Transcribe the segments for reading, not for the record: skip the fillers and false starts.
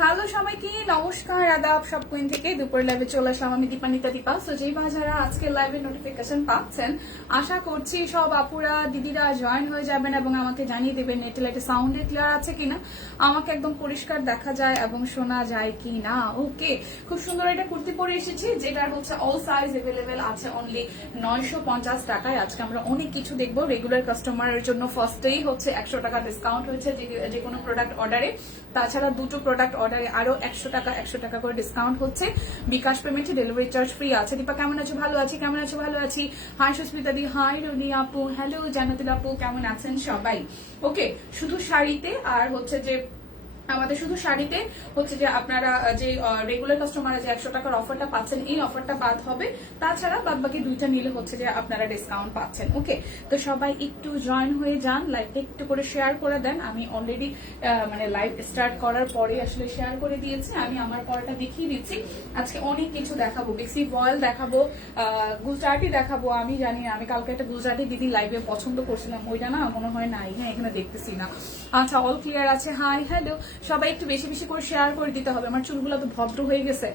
Hello সবাইকে, নমস্কার, আদাব। সব কুইন থেকে দুপুরে লাইভে চলে আসলাম আমি দীপান্বিতা দীপা। সো যেই যারা আজকে লাইভে নোটিফিকেশন পাচ্ছেন, আশা করছি সব আপুরা দিদিরা জয়েন হয়ে যাবেন এবং আমাকে জানিয়ে দেবেন নেটে লাইটে সাউন্ডে ক্লিয়ার আছে কিনা, আমাকে একদম পরিষ্কার দেখা যায় এবং শোনা যায় কিনা। ওকে, খুব সুন্দর একটা কুর্তি পরে এসেছি, যেটার হচ্ছে অল সাইজ এভেলেবেল আছে অনলি 950 টাকায়। আজকে আমরা অনেক কিছু দেখবো। রেগুলার কাস্টমারের জন্য ফার্স্টেই হচ্ছে 100 টাকা ডিসকাউন্ট হয়েছে যে কোনো প্রোডাক্ট অর্ডারে। তাছাড়া দুটো প্রোডাক্ট অর্ডারে আরো 100 টাকা করে ডিসকাউন্ট হচ্ছে। বিকাশ পেমেন্টে ডেলিভারি চার্জ ফ্রি আছে। দীপা কেমন আছো? ভালো আছি। কেমন আছো? ভালো আছি। হাই সুস্মিতা দি, হাই রনি আপু, হ্যালো জানাতুল আপু, কেমন আছেন সবাই? ওকে, শুধু শাড়িতে আর হচ্ছে যে আমাদের শুধু শাড়িতে হচ্ছে যে আপনারা যে রেগুলার কাস্টমার যে 100 টাকার অফারটা পাচ্ছেন, এই অফারটা বাদ হবে। তাছাড়া বাদ বাকি দুইটা নিলে হচ্ছে যে আপনারা ডিসকাউন্ট পাচ্ছেন। ওকে, তো সবাই একটু জয়েন হয়ে যান, লাইভটা একটু করে শেয়ার করে দেন। আমি অলরেডি মানে লাইভ স্টার্ট করার পরে আসলে শেয়ার করে দিয়েছি। আমি আমার পরটা দেখিয়ে দিচ্ছি। আজকে অনেক কিছু দেখাবো, বেক্সি ভয়েল দেখাবো, গুজরাটি দেখাবো। আমি জানি না, আমি কালকে একটা গুজরাটি দিদি লাইভে পছন্দ করছিলাম, ওইটা না মনে হয় নাই। হ্যাঁ, এখানে দেখতেছি না। আচ্ছা, অল ক্লিয়ার আছে। হাই হ্যালো সবাই, একটু বেশি বেশি করে শেয়ার করে দিতে হবে। আমার চুলগুলো তো ভদ্র হয়ে গেছে।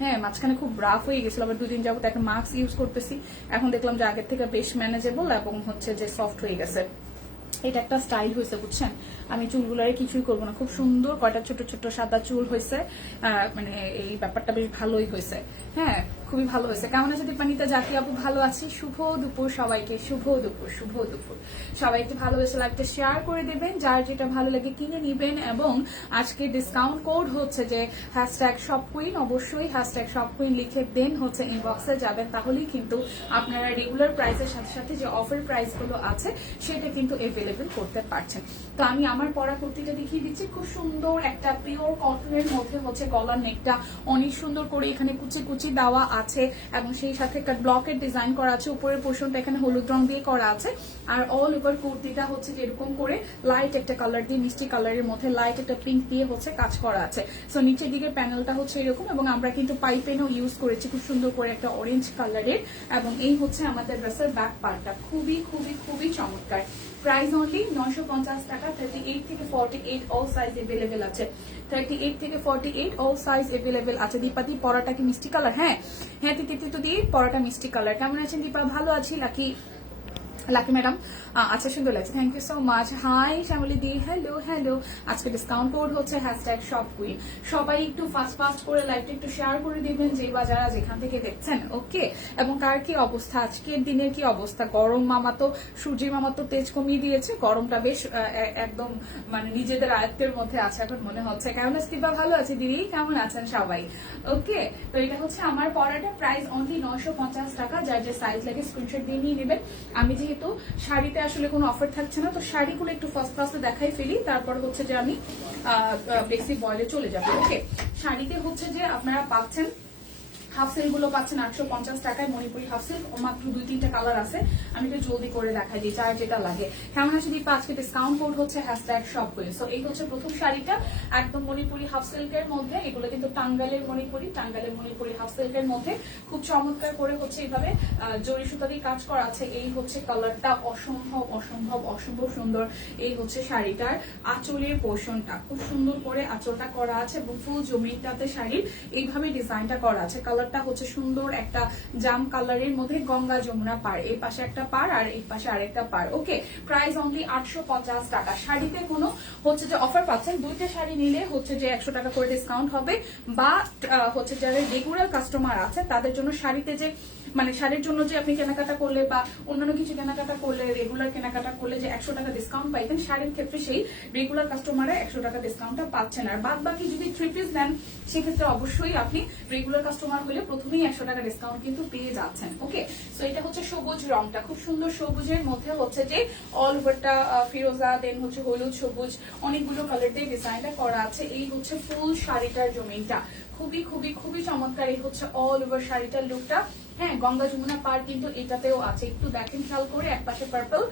হ্যাঁ, মাঝখানে খুব রাফ হয়ে গেছিল, আবার দুদিন যাবত একটা মাস্ক ইউজ করতেছি। এখন দেখলাম যে আগের থেকে বেশ ম্যানেজেবল এবং হচ্ছে যে সফট হয়ে গেছে। এটা একটা স্টাইল হয়েছে, বুঝছেন? আমি চুলগুলারে কিছুই করবো না, খুব সুন্দর কয়টা ছোট ছোট সাদা চুল হয়েছে। মানে এই ব্যাপারটা বেশ ভালোই হয়েছে। হ্যাঁ, খুবই ভালো হয়েছে। কেমন আছে দীপান্বিতা? জাতি আপু ভালো আছি। শুভ দুপুর সবাইকে, শুভ দুপুর, শুভ দুপুর। সবাই একটু ভালো হয়েছে, লাইভটা শেয়ার করে দেবেন। যার যেটা ভালো লাগে কিনে নিবেন। এবং আজকে ডিসকাউন্ট কোড হচ্ছে যে #shopqueen, অবশ্যই #shopqueen লিখে দেন হচ্ছে ইনবক্সে যাবেন, তাহলেই কিন্তু আপনারা রেগুলার প্রাইসের সাথে সাথে যে অফার প্রাইস গুলো আছে সেটা কিন্তু এভেলেবেল করতে পারছেন। তো আমি আমার পরা কুর্তিটা দেখিয়ে দিচ্ছি। খুব সুন্দর একটা পিওর কটনের মধ্যে হচ্ছে গলার নেকটা অনেক সুন্দর করে এখানে কুচি কুচি দেওয়া আছে এবং সেই সাথে একটা ব্লকের ডিজাইন করা আছে। উপরের পোর্শনটা এখানে হলুদ রং দিয়ে করা আছে। আর অল ওভার কুর্তিটা হচ্ছে এরকম করে লাইট একটা কালার দিয়ে, মিষ্টি কালারের মধ্যে লাইট একটা পিঙ্ক দিয়ে হচ্ছে কাজ করা আছে। সো নিচের দিকের প্যানেলটা হচ্ছে এরকম, এবং আমরা কিন্তু পাইপেনও ইউজ করেছি খুব সুন্দর করে একটা অরেঞ্জ কালারের। এবং এই হচ্ছে আমাদের ড্রেসের ব্যাক পার্টটা, খুবই খুবই খুবই চমৎকার। প্রাইস অনলি 950 টাকা। 38 থেকে 48 অল সাইজ এভেলেবেল আছে। 38 থেকে 48 অল সাইজ এভেলেবেল আছে। দীপাদি পরাটা কি মিষ্টি কালার? হ্যাঁ হ্যাঁ, তো দিয়ে পরাটা মিষ্টি কালার। কেমন আছেন দীপা? ভালো আছি। লাকি ম্যাডাম, আচ্ছা, সুন্দর লাগছে, thank you so much. Hi Shyamli di, hello hello. আজকে ডিসকাউন্ট কোড হচ্ছে #shopqueen। সবাই একটু ফাস্ট করে লাইভটা একটু শেয়ার করে দিবেন, যে বা যারা যেখান থেকে দেখছেন। ওকে, এবং কার কি অবস্থা, আজকের দিনের কি অবস্থা? গরম মামা তো, সূর্যি মামা তো তেজ কমিয়ে দিয়েছে। গরমটা বেশ একদম মানে নিজেদের আয়ত্তের মধ্যে আছে এখন মনে হচ্ছে। কেমন আছি দীপা? ভালো আছে দিদি, কেমন আছেন সবাই? ওকে, তো এটা হচ্ছে আমার পরাটা। প্রাইস অনলি 950 টাকা। যার যে সাইজ লাগে স্ক্রিনশট দিয়ে নিয়ে নেবেন। আমি যেহেতু শাড়িতে আসলে কোনো অফার থাকছে না, তো শাড়িগুলো একটু ফার্স্টে দেখাই ফেলি, তারপর হচ্ছে যে আমি বেসিক বয়েলে চলে যাবো। ওকে, শাড়িতে হচ্ছে যে আপনারা পাচ্ছেন হাফ সিল্ক গুলো পাচ্ছেন 850 টাকায়। মণিপুরি হাফ সিল্ক মাত্র 2-3টা কালার আছে। আমি একটু জলদি করে দেখাই দিই, যার যেটা লাগে। কেমন আছে দীপা? আজকে ডিসকাউন্ট কোড হচ্ছে #shopqueen। সো এই হচ্ছে প্রথম শাড়িটা, একদম মণিপুরি হাফ সিল্কের মধ্যে। এগুলো কিন্তু টাঙ্গাইলের মণিপুরি হাফ সিল্কের মধ্যে খুব চমৎকার করে হচ্ছে এইভাবে জরি সুতা দিয়ে কাজ করা আছে। এই হচ্ছে কালারটা অসম্ভব অসম্ভব অসম্ভব সুন্দর। এই হচ্ছে শাড়িটার আঁচলের পোর্শনটা, খুব সুন্দর করে আঁচলটা করা আছে এবং ফুল জমিটাতে শাড়ির এইভাবে ডিজাইনটা করা আছে। কালারটা হচ্ছে সুন্দর একটা জাম কালারের মধ্যে, গঙ্গা যমুনা পার। এই পাশে একটা পার আর এই পাশে আরেকটা পার। ওকে, প্রাইস অনলি 850 টাকা। শাড়িতে কোনো হচ্ছে যে অফার পাচ্ছেন, দুইটা শাড়ি নিলে হচ্ছে যে 100 টাকা করে ডিসকাউন্ট হবে। বা হচ্ছে যারা রেগুলার কাস্টমার আছে তাদের জন্য শাড়িতে যে মানে শাড়ির জন্য যে আপনি কেনাকাটা করলে বা অন্যান্য কিছু কেনাকাটা করলে, রেগুলার কেনাকাটা করলে যে 100 টাকা ডিসকাউন্ট পাইতেন, শাড়ির ক্ষেত্রে সেই রেগুলার কাস্টমারে 100 টাকা ডিসকাউন্টটা পাচ্ছেন। আর বাদ বাকি যদি 3 পিস নেন, সেক্ষেত্রে অবশ্যই আপনি রেগুলার কাস্টমার হলে প্রথমেই 100 টাকা ডিসকাউন্ট কিন্তু পেয়ে যাচ্ছেন। ওকে, সো এটা হচ্ছে সবুজ রংটা, খুব সুন্দর সবুজের মধ্যে হচ্ছে যে অল ওভারটা ফিরোজা, দেন হচ্ছে হলুদ সবুজ, অনেকগুলো কালার দিয়ে ডিজাইনটা করা আছে। এই হচ্ছে ফুল শাড়িটার জমিনটা, খুবই খুবই খুবই চমৎকার। এই হচ্ছে অল ওভার শাড়িটার লুকটা। হ্যাঁ, গঙ্গা যমুনা পার কিন্তু এটাতেও আছে, একটু দেখেন খেয়াল করে। এক পাশে পার্পল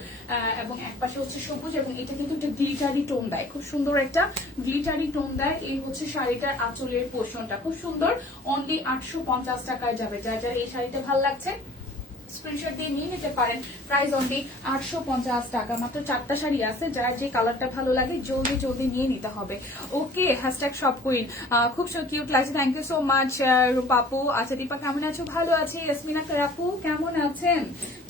এবং এক পাশে হচ্ছে সবুজ, এবং এটা কিন্তু একটা গ্লিটারি টোন দেয়, খুব সুন্দর একটা গ্লিটারি টোন দেয়। এই হচ্ছে শাড়িটার আঁচলের পোর্শনটা, খুব সুন্দর। অনলি 850 টাকায় যাবে। যার যার এই শাড়িটা ভালো লাগছে স্ক্রিনশট দিয়ে নিয়ে নিতে পারেন। প্রাইস অনলি 850 টাকা। মাত্র 4টা শাড়ি আছে, যার যে কালারটা ভালো লাগে জলদি জলদি নিয়ে নিতে হবে। ওকে, হ্যাশট্যাগ শপ কুইন, খুব কিউট লাগছে, থ্যাংক ইউ সো মাচ রূপাপু। আচ্ছা দীপা কেমন আছো? ভালো আছি। ইয়াসমিনা আপু কেমন আছেন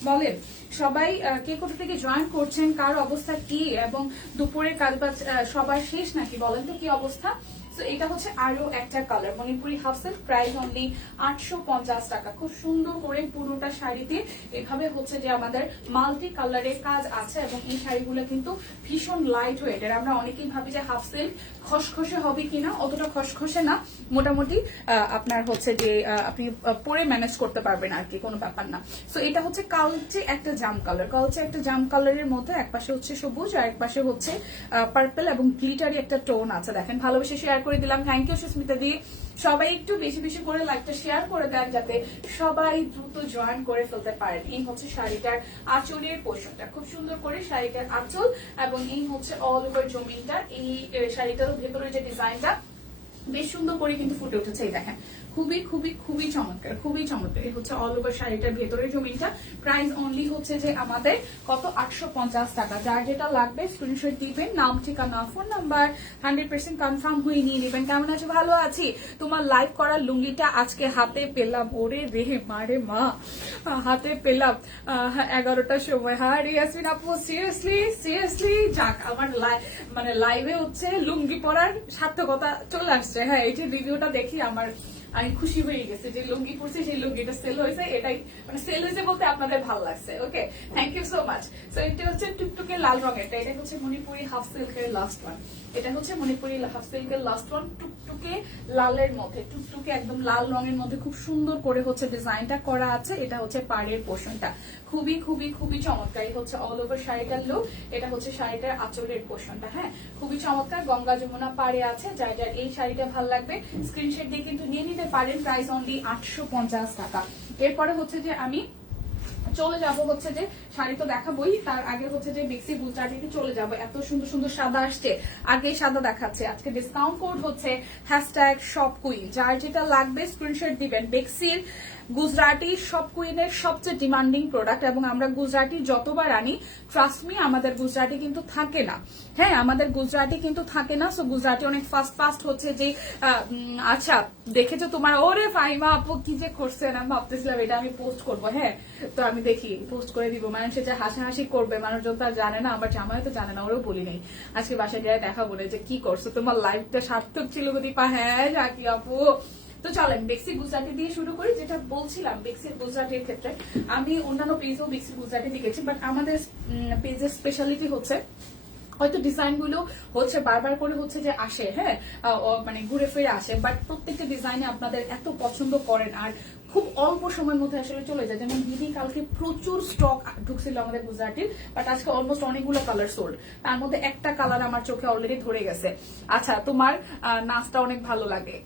বলেন? সবাই কে কোথা থেকে জয়েন করছেন, কার অবস্থা কি, এবং দুপুরের কাজ বাজ সবার শেষ নাকি বলেন তো কি অবস্থা? তো এটা হচ্ছে আরো একটা colour, Manipuri half silk, price only 850 টাকা। খুব সুন্দর করে পুরোটা শাড়িতে এভাবে হচ্ছে যে আমাদের মাল্টি কালারের কাজ আছে, এবং এই শাড়িগুলো কিন্তু ভীষণ লাইট ওয়েটের। আমরা অনেকেই ভাবি যে হাফ সিল্ক খসখসে হবে কিনা, অতটা খসখসে না, মোটামুটি আপনার হচ্ছে যে আপনি পরে ম্যানেজ করতে পারবেন আর কি, কোনো ব্যাপার না। সো এটা হচ্ছে কালচে একটা জাম কালার, কালচে একটা জাম কালারের মধ্যে এক পাশে হচ্ছে সবুজ আর এক পাশে হচ্ছে পার্পল এবং গ্লিটারি একটা টোন আছে। দেখেন, ভালোবেসে শেয়ার করে দিলাম, থ্যাংক ইউ সুস্মিতা দি। সবাই একটু বেশি বেশি করে লাইকটা শেয়ার করে দেন যাতে সবাই দ্রুত জয়েন করে ফেলতে পারেন। এই হচ্ছে শাড়িটার আঁচলের পোর্শনটা, খুব সুন্দর করে শাড়িটার আঁচল, এবং এই হচ্ছে অল ওভার জমিনটা। এই শাড়িটার ভেতরে যে ডিজাইনটা বেশ সুন্দর করে কিন্তু ফুটে উঠেছে, এই দেখেন, খুবই খুবই খুবই চমৎকার, খুবই চমৎকার। এই হচ্ছে অল ওভার শাড়িটার ভেতরে জমিনটা। প্রাইস অনলি হচ্ছে যে আমাদের কত, 850 টাকা। যার যেটা লাগবে স্ক্রিনশট দিবেন, নাম ঠিকানা ফোন নাম্বার 100% কনফার্ম হয়ে নিয়ে নেবেন। কেমন আছো? ভালো আছি। তোমার লাইভ করার লুঙ্গিটা আজকে হাতে পেলাম, ওরে রে মারে মা, হাতে পেলাম 11টার সময়। হ্যাঁ রিয়াসমিন আপু, সিরিয়াসলি সিরিয়াসলি যাক, আমার মানে লাইভে হচ্ছে লুঙ্গি পরার সার্থকতা চলে আসছে। হ্যাঁ, এই যে রিভিউটা দেখি আমি খুশি হয়ে গেছে যে লুঙ্গি পরছে, সেই লুঙ্গিটা সেল হয়েছে, এটাই মানে সেল হয়েছে বলতে আপনাদের ভালো লাগছে। Okay, thank you so much. So এটা হচ্ছে টুকটুকে লাল রঙেরটা, এটা হচ্ছে মণিপুরি হাফ সিল্কের লাস্ট ওয়ান। এটা হচ্ছে মণিপুরি হাফ সিল্কের লাস্ট ওয়ান, টুকটুকে লালের মধ্যে, টুকটুকে একদম লাল রঙের মধ্যে খুব সুন্দর করে হচ্ছে ডিজাইনটা করা আছে। এটা হচ্ছে পাড়ের পোর্শনটা, খুবই খুবই খুবই চমৎকার। এই হচ্ছে অল ওভার শাড়িটার লুক, এটা হচ্ছে শাড়িটার আঁচলের পোর্শনটা। হ্যাঁ, খুবই চমৎকার, গঙ্গা যমুনা পাড়ে আছে। যার যার এই শাড়িটা ভালো লাগবে স্ক্রিনশট দিয়ে কিন্তু নিয়ে নিতে পারেন। প্রাইস অনলি 850 টাকা। এরপরে হচ্ছে যে আমি চলে যাব হচ্ছে যে শাড়ি তো দেখাবোই, তার আগে হচ্ছে যে বেক্সি গুজরাটিতে চলে যাব। এত সুন্দর সুন্দর সাদা আসছে, আগে সাদা দেখাচ্ছে। আজকে ডিসকাউন্ট কোড হচ্ছে হ্যাশট্যাগ শপ কুইন। যার যেটা লাগবে স্ক্রিনশট দিবেন। বেক্সির গুজরাটি শপ কুইনের সবচেয়ে ডিমান্ডিং প্রোডাক্ট, এবং আমরা গুজরাটি যতবার আনি, ট্রাস্ট মি, আমাদের গুজরাটি কিন্তু থাকে না। হ্যাঁ, আমাদের গুজরাটি কিন্তু থাকে না। সো গুজরাটি অনেক ফাস্ট ফাস্ট হচ্ছে যে আচ্ছা দেখেছো তোমার, ওরে ফাইমা আপু কি যে করছেন, আমি ভাবতেছিলাম এটা আমি পোস্ট করবো। হ্যাঁ, তো আমি দেখি পোস্ট করে দিব, মানুষে যে হাসাহাসি করবে, মানুষজন তো আর জানে না, আমার জামাই তো জানে না, ওরেও বলি নাই। আজকে বাসায় গিয়ে দেখা বলে যে কি করছো, তোমার লাইফটা সার্থক ছিল দীপা। হ্যাঁ জাকি আপু। তো চলেন বেক্সি গুজরাটি দিয়ে শুরু করি। যেটা বলছিলাম, বেক্সির গুজরাটির ক্ষেত্রে আমি অন্যান্য পেজেও বেক্সি গুজরাটি দেখেছি, বাট আমাদের পেজের স্পেশালিটি হচ্ছে হয়তো ডিজাইন গুলো হচ্ছে বারবার করে হচ্ছে যে আসে, হ্যাঁ মানে ঘুরে ফিরে আসে, বাট প্রত্যেকটা ডিজাইনে আপনাদের এত পছন্দ করেন আর খুব অল্প সময়ের মধ্যে আসলে চলে যায়। যেমন দিদি কালকে প্রচুর স্টক ঢুকছিল আমাদের গুজরাটির, বাট আজকে অলমোস্ট অনেকগুলো কালার সোল্ড। তার মধ্যে একটা কালার আমার চোখে অলরেডি ধরে গেছে। আচ্ছা, তোমার নাচটা অনেক ভালো লাগে।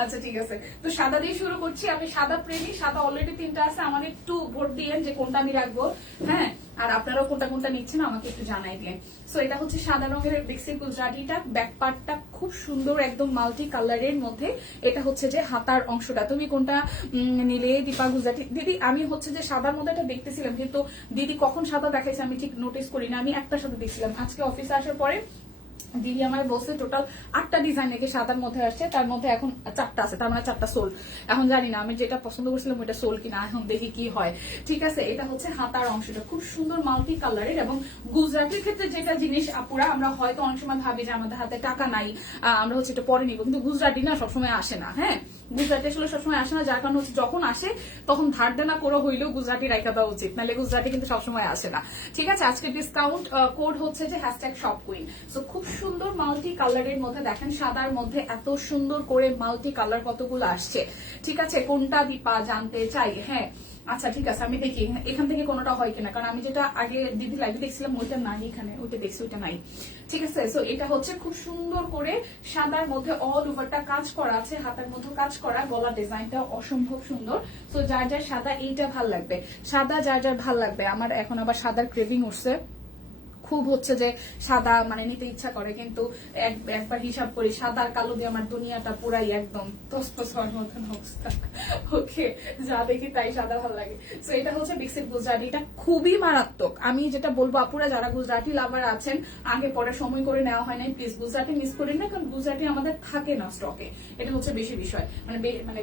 আচ্ছা ঠিক আছে, তো সাদা দিয়ে শুরু করছি। আমি সাদা প্রেমী, সাদা অলরেডি 3টা আছে, আমার একটু ভোট দিয়েন যে কোনটা আমি রাখবো। হ্যাঁ, আর আপনারাও কোনটা কোনটা নিচ্ছেন আমাকে একটু জানাই দিলেন। সো এটা হচ্ছে সাদা রঙের বেক্সি গুজরাটিটা, ব্যাক পার্টটা খুব সুন্দর একদম মাল্টি কালারের মধ্যে। এটা হচ্ছে যে হাতার অংশটা। তুমি কোনটা নিলে দীপা গুজরাটি? দিদি আমি হচ্ছে যে সাদার মধ্যে এটা দেখতেছিলাম, কিন্তু দিদি কখন সাদা দেখাইছে আমি ঠিক নোটিস করি না। আমি একটা সাদা দেখছিলাম, আজকে অফিসে আসার পরে দিদি আমার বলছে টোটাল 8টা ডিজাইন নাকি সাদার মধ্যে আসছে, তার মধ্যে এখন 4টা আছে, তার মানে 4টা সোল। এখন জানি না আমি যেটা পছন্দ করছিলাম ওইটা সোল কিনা, এখন দেখি কি হয়। ঠিক আছে, এটা হচ্ছে হাতার অংশটা, খুব সুন্দর মাল্টি কালারের। এবং গুজরাটির ক্ষেত্রে যেটা জিনিস আপুরা, আমরা হয়তো অনেক সময় ভাবি যে আমাদের হাতে টাকা নাই, আমরা হচ্ছে এটা পরে নিবো, কিন্তু গুজরাটি না সবসময় আসে না। হ্যাঁ, গুজরাটি আসলে সবসময় আসে না, যার কারণে হচ্ছে যখন আসে তখন ধার দেনা করে হইলেও গুজরাটি রাখা দেওয়া উচিত, নাহলে গুজরাটি কিন্তু সবসময় আসে না। ঠিক আছে, আজকে ডিসকাউন্ট কোড হচ্ছে যে হ্যাশট্যাগ শপ কুইন। সো খুব সুন্দর মাল্টি কালারের মধ্যে দেখেন, সাদার মধ্যে এত সুন্দর করে মাল্টি কালার কতগুলো আসছে। ঠিক আছে, কোনটা দীপা জানতে চাই? হ্যাঁ আচ্ছা ঠিক আছে, আমি দেখি এখান থেকে কোনোটা হয় কিনা, কারণ আমি যেটা আগে দিদি লাইভে দেখছিলাম ওইটা নাই, এখানে ওইটা দেখছি ওইটা নাই। ঠিক আছে, সো এটা হচ্ছে খুব সুন্দর করে সাদার মধ্যে অল ওভারটা কাজ করা আছে, হাতের মধ্যে কাজ করা, গলা ডিজাইনটা অসম্ভব সুন্দর। সো যার যার সাদা এইটা ভাল লাগবে, সাদা যার যার ভাল লাগবে। আমার এখন আবার সাদার ক্রেভিং উঠছে, খুব হচ্ছে যে সাদা মানে নিতে ইচ্ছা করে, কিন্তু একবার হিসাব করি সাদা আর কালো দিয়ে আমার দুনিয়াটা পুরাই একদম তসপস হওয়ার মতন অবস্থা। ওকে, যা দেখি তাই সাদা ভালো লাগে। তো এটা হচ্ছে বিক্সির গুজরাটি, এটা খুবই মারাত্মক। আমি যেটা বলবো আপুরা যারা গুজরাটি লাভার আছেন, আগে পরে সময় করে নেওয়া হয় নাই, প্লিজ গুজরাটি মিস করেন না, কারণ গুজরাটি আমাদের থাকে না স্টকে, এটা হচ্ছে বেশি বিষয়, মানে মানে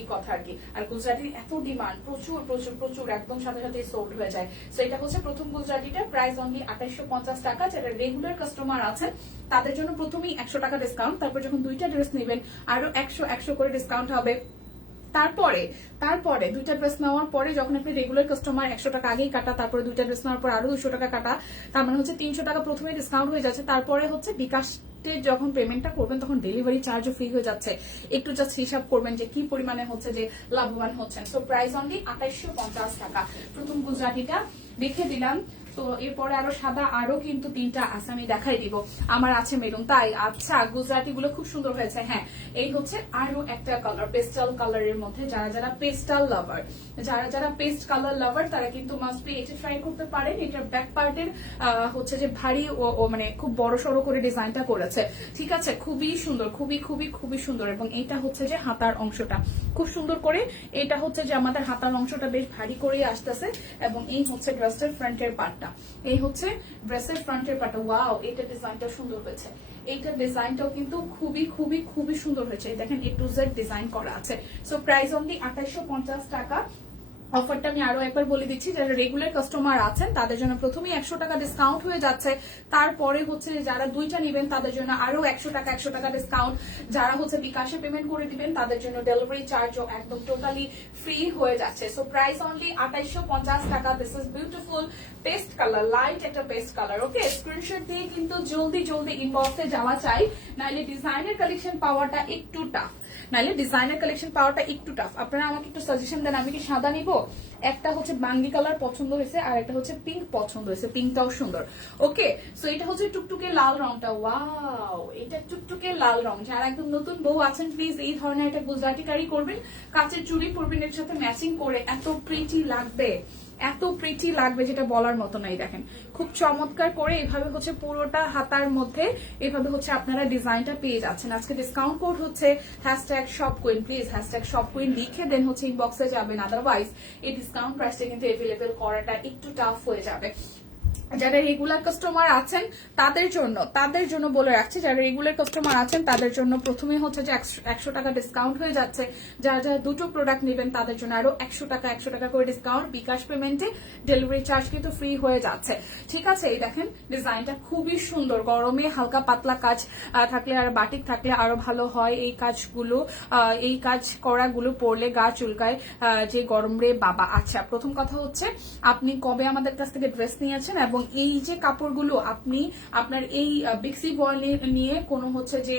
এই কথা আর কি। আর গুজরাটির এত ডিমান্ড, প্রচুর প্রচুর প্রচুর, একদম সাথে সাথে সোল্ড হয়ে যায়। তো এটা হচ্ছে প্রথম গুজরাটিটা, প্রাইস অনলি 2850 টাকা। যারা রেগুলার কাস্টমার আছেন তাদের জন্য প্রথমেই 100 টাকা ডিসকাউন্ট, তারপর যখন দুইটা ড্রেস নেবেন আরো 100 করে ডিসকাউন্ট হবে। তারপরে দুইটা ড্রেস নেওয়ার পরে যখন আপনি রেগুলার কাস্টমার 100 টাকা আগেই কাটা, তারপরে দুইটা ড্রেস নেওয়ার পর আরো 200 টাকা কাটা, তার মানে হচ্ছে 300 টাকা প্রথমে ডিসকাউন্ট হয়ে যাচ্ছে। তারপরে হচ্ছে বিকাশ যখন পেমেন্টটা করবেন তখন ডেলিভারি চার্জও ফ্রি হয়ে যাচ্ছে। একটু জাস্ট হিসাব করবেন যে কি পরিমাণে হচ্ছে যে লাভবান হচ্ছেন। সো প্রাইস অনলি 2850 টাকা। প্রথম গুজরাটিটা দেখে দিলাম। তো এরপরে আরো সাদা আরো কিন্তু 3টা আছে, আমি দেখাই দিব। আমার আছে মেরুন, তাই আচ্ছা গুজরাটি গুলো খুব সুন্দর হয়েছে। হ্যাঁ, এই হচ্ছে আরো একটা কালার, পেস্টাল কালারের মধ্যে। যারা পেস্টাল লাভার, যারা পেস্ট কালার লাভার, তারা কিন্তু মাস্ট বি এটা ট্রাই করতে পারেন। এটার ব্যাক পার্টের হচ্ছে যে ভারী ও মানে খুব বড় সড়ো করে ডিজাইনটা করেছে, ঠিক আছে, খুবই সুন্দর, খুবই খুবই খুবই সুন্দর। এবং এইটা হচ্ছে যে হাতার অংশটা খুব সুন্দর করে, এটা হচ্ছে যে আমাদের হাতার অংশটা বেশ ভারী করে আসতেছে। এবং এই হচ্ছে ড্রেসের ফ্রন্টের পার্টটা, এই হচ্ছে ড্রেসের ফ্রন্টের পার্টটা। ওয়াও, এটা ডিজাইনটা সুন্দর হয়েছে। এইটার ডিজাইনটাও কিন্তু খুবই খুবই খুবই সুন্দর হয়েছে। দেখেন A to Z ডিজাইন করা আছে। সো প্রাইস অনলি 2850 টাকা। অফারটা আমি আরো একবার বলে দিচ্ছি, যারা রেগুলার কাস্টমার আছেন তাদের জন্য প্রথমেই 100 টাকা ডিসকাউন্ট হয়ে যাচ্ছে। তারপরে হচ্ছে যারা দুইটা নেবেন তাদের জন্য আরো 100 টাকা ডিসকাউন্ট। যারা হচ্ছে বিকাশে পেমেন্ট করে দিবেন তাদের জন্য ডেলিভারি চার্জও একদম টোটালি ফ্রি হয়ে যাচ্ছে। সো প্রাইস অনলি 2850 টাকা। This is beautiful pastel colour, light একটা পেস্ট কালার। ওকে, স্ক্রিনশট দিয়ে কিন্তু জলদি জলদি ইনবক্সে যাওয়া চাই, নাইলে ডিজাইনের কালেকশন পাওয়াটা একটু টাফ। আপনারা আমাকে একটু সাজেশন দেন, আমি কি সাদা নিব? একটা হচ্ছে বাঙ্গি কালার পছন্দ হয়েছে আর একটা হচ্ছে পিঙ্ক পছন্দ হয়েছে, পিঙ্কটাও সুন্দর। ওকে, সো এটা হচ্ছে টুকটুকে লাল রংটা। ওয়াও, এটা টুকটুকে লাল রং। যারা একদম নতুন বউ আছেন প্লিজ এই ধরনের একটা গুজরাটি কারি করবেন, কাচের চুড়ি পরবেন এর সাথে ম্যাচিং করে, এত প্রিটি লাগবে, এত প্রিটি লাগবে যেটা বলার মতো নাই। দেখেন খুব চমৎকার করে এইভাবে হচ্ছে পুরোটা হাতার মধ্যে এইভাবে হচ্ছে আপনারা ডিজাইনটা পেয়ে যাচ্ছেন। আজকে ডিসকাউন্ট কোড হচ্ছে #shopqueen, প্লিজ #shopqueen লিখে দেন হচ্ছে ইনবক্সে যাবেন, আদারওয়াইজ এই ডিসকাউন্ট প্রাইসটা কিন্তু অ্যাভেলেবেল করাটা একটু টাফ হয়ে যাবে। যারা রেগুলার কাস্টমার আছেন তাদের জন্য বলে রাখছি, যারা রেগুলার কাস্টমার আছেন তাদের জন্য প্রথমে হচ্ছে যে 100 টাকা ডিসকাউন্ট হয়ে যাচ্ছে। যারা দুটো প্রোডাক্ট নেবেন তাদের জন্য আরো 100 টাকা করে ডিসকাউন্ট। বিকাশ পেমেন্টে ডেলিভারি চার্জ কিন্তু ফ্রি হয়ে যাচ্ছে, ঠিক আছে। এই দেখেন ডিজাইনটা খুবই সুন্দর, গরমে হালকা পাতলা কাজ থাকলে আর বাটিক থাকলে আরো ভালো হয়। এই কাজ করাগুলো পরলে গা চুলকায়, যে গরম রে বাবা। আচ্ছা, প্রথম কথা হচ্ছে আপনি কবে আমাদের কাছ থেকে ড্রেস নিয়েছেন এবং এই যে কাপড়গুলো আপনি আপনার এই বিক্সি বয়েল নিয়ে কোনো হচ্ছে যে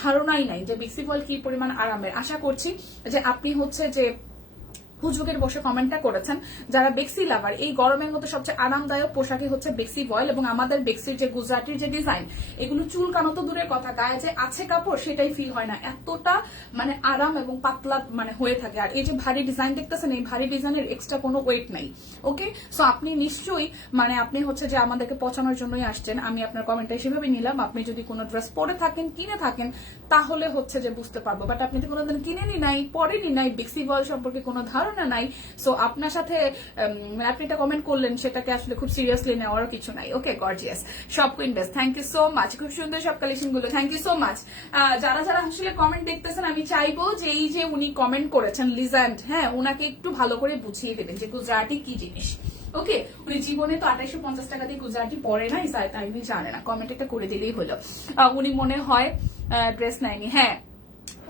ধারণাই নাই যে বিক্সি বয়েল কি পরিমাণ আরামের। আশা করছি যে আপনি হচ্ছে যে হুজুগের বসে কমেন্টটা করেছেন, যারা বেক্সি লাভার, এই গরমের মধ্যে সবচেয়ে আরামদায়ক পোশাকই হচ্ছে বেক্সি বয়েল। এবং আমাদের বেক্সির যে গুজরাটির যে ডিজাইন, এগুলো চুলকানো তো দূরের কথা, গায়ে যে আছে কাপড় সেটাই ফিল হয় না, এতটা মানে আরাম এবং পাতলা মানে হয়ে থাকে। আর এই যে ভারী ডিজাইন দেখতেছেন, এই ভারী ডিজাইনের এক্সট্রা কোনো ওয়েট নাই। ওকে, সো আপনি নিশ্চয়ই মানে আপনি হচ্ছে যে আমাদেরকে পচানোর জন্যই আসছেন, আমি আপনার কমেন্টটা সেভাবে নিলাম। আপনি যদি কোনো ড্রেস পরে থাকেন, কিনে থাকেন, তাহলে হচ্ছে যে বুঝতে পারবো। বাট আপনি তো কোনোদিন কিনেনি নাই, পরেনি নাই, বেক্সি বয়েল সম্পর্কে কোনো ধারণা নাই। সো আপনার সাথে আপনি এটা কমেন্ট করলেন, সেটাকে আসলে খুব সিরিয়াসলি নেওয়ার কিছু নাই। Okay, gorgeous shop queen best, thank you so much, খুব সুন্দর সব কালেকশন গুলো, থ্যাংক ইউ সো মাচ। যারা আসলে কমেন্ট দেখতেছেন, আমি চাইবো যে এই যে উনি কমেন্ট করেছেন লিজেন্ড, হ্যাঁ, উনাকে একটু ভালো করে বুঝিয়ে দেবেন যে গুজরাটি কি জিনিস। ওকে, উনি জীবনে তো 2850 টাকা দিয়ে গুজরাটি পরে নাই, তাই উনি জানে না, কমেন্ট একটা করে দিলেই হলো। উনি মনে হয় ড্রেস নেয়নি, হ্যাঁ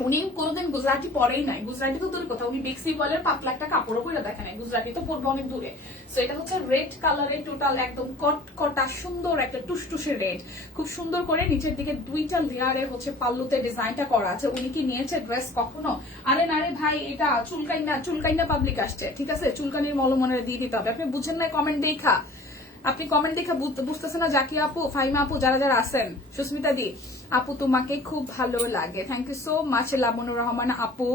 উনি কোনোদিন গুজরাটি পরেই নাই। গুজরাটি তো দূরের কথা, উনি বেক্সি বয়েলের পাতলা একটা কাপড়ও পরে দেখে নাই, গুজরাটি তো পরবে অনেক দূরে। সো এটা হচ্ছে রেড কালারের টোটাল একদম কটকটা সুন্দর একটা টুসটুসে রেড, খুব সুন্দর করে নিচের দিকে দুইটা লেয়ারে হচ্ছে পাল্লুতে ডিজাইনটা করা আছে। উনি কি নিয়েছে ড্রেস কখনো? আরে না রে ভাই, এটা চুলকাইনা পাবলিক আসছে, ঠিক আছে, চুলকানির মলমনে দিয়ে দিতে হবে। আপনি বুঝেন নাই কমেন্ট দেখা? আপনি কমেন্ট দেখে বুঝতেছেন না জাকিয়া আপু, ফাহিমা আপু, যারা যারা আছেন, সুস্মিতা দি আপু তোমাকে খুব ভালো লাগে, thank you so much. Labnur Rahman আপু,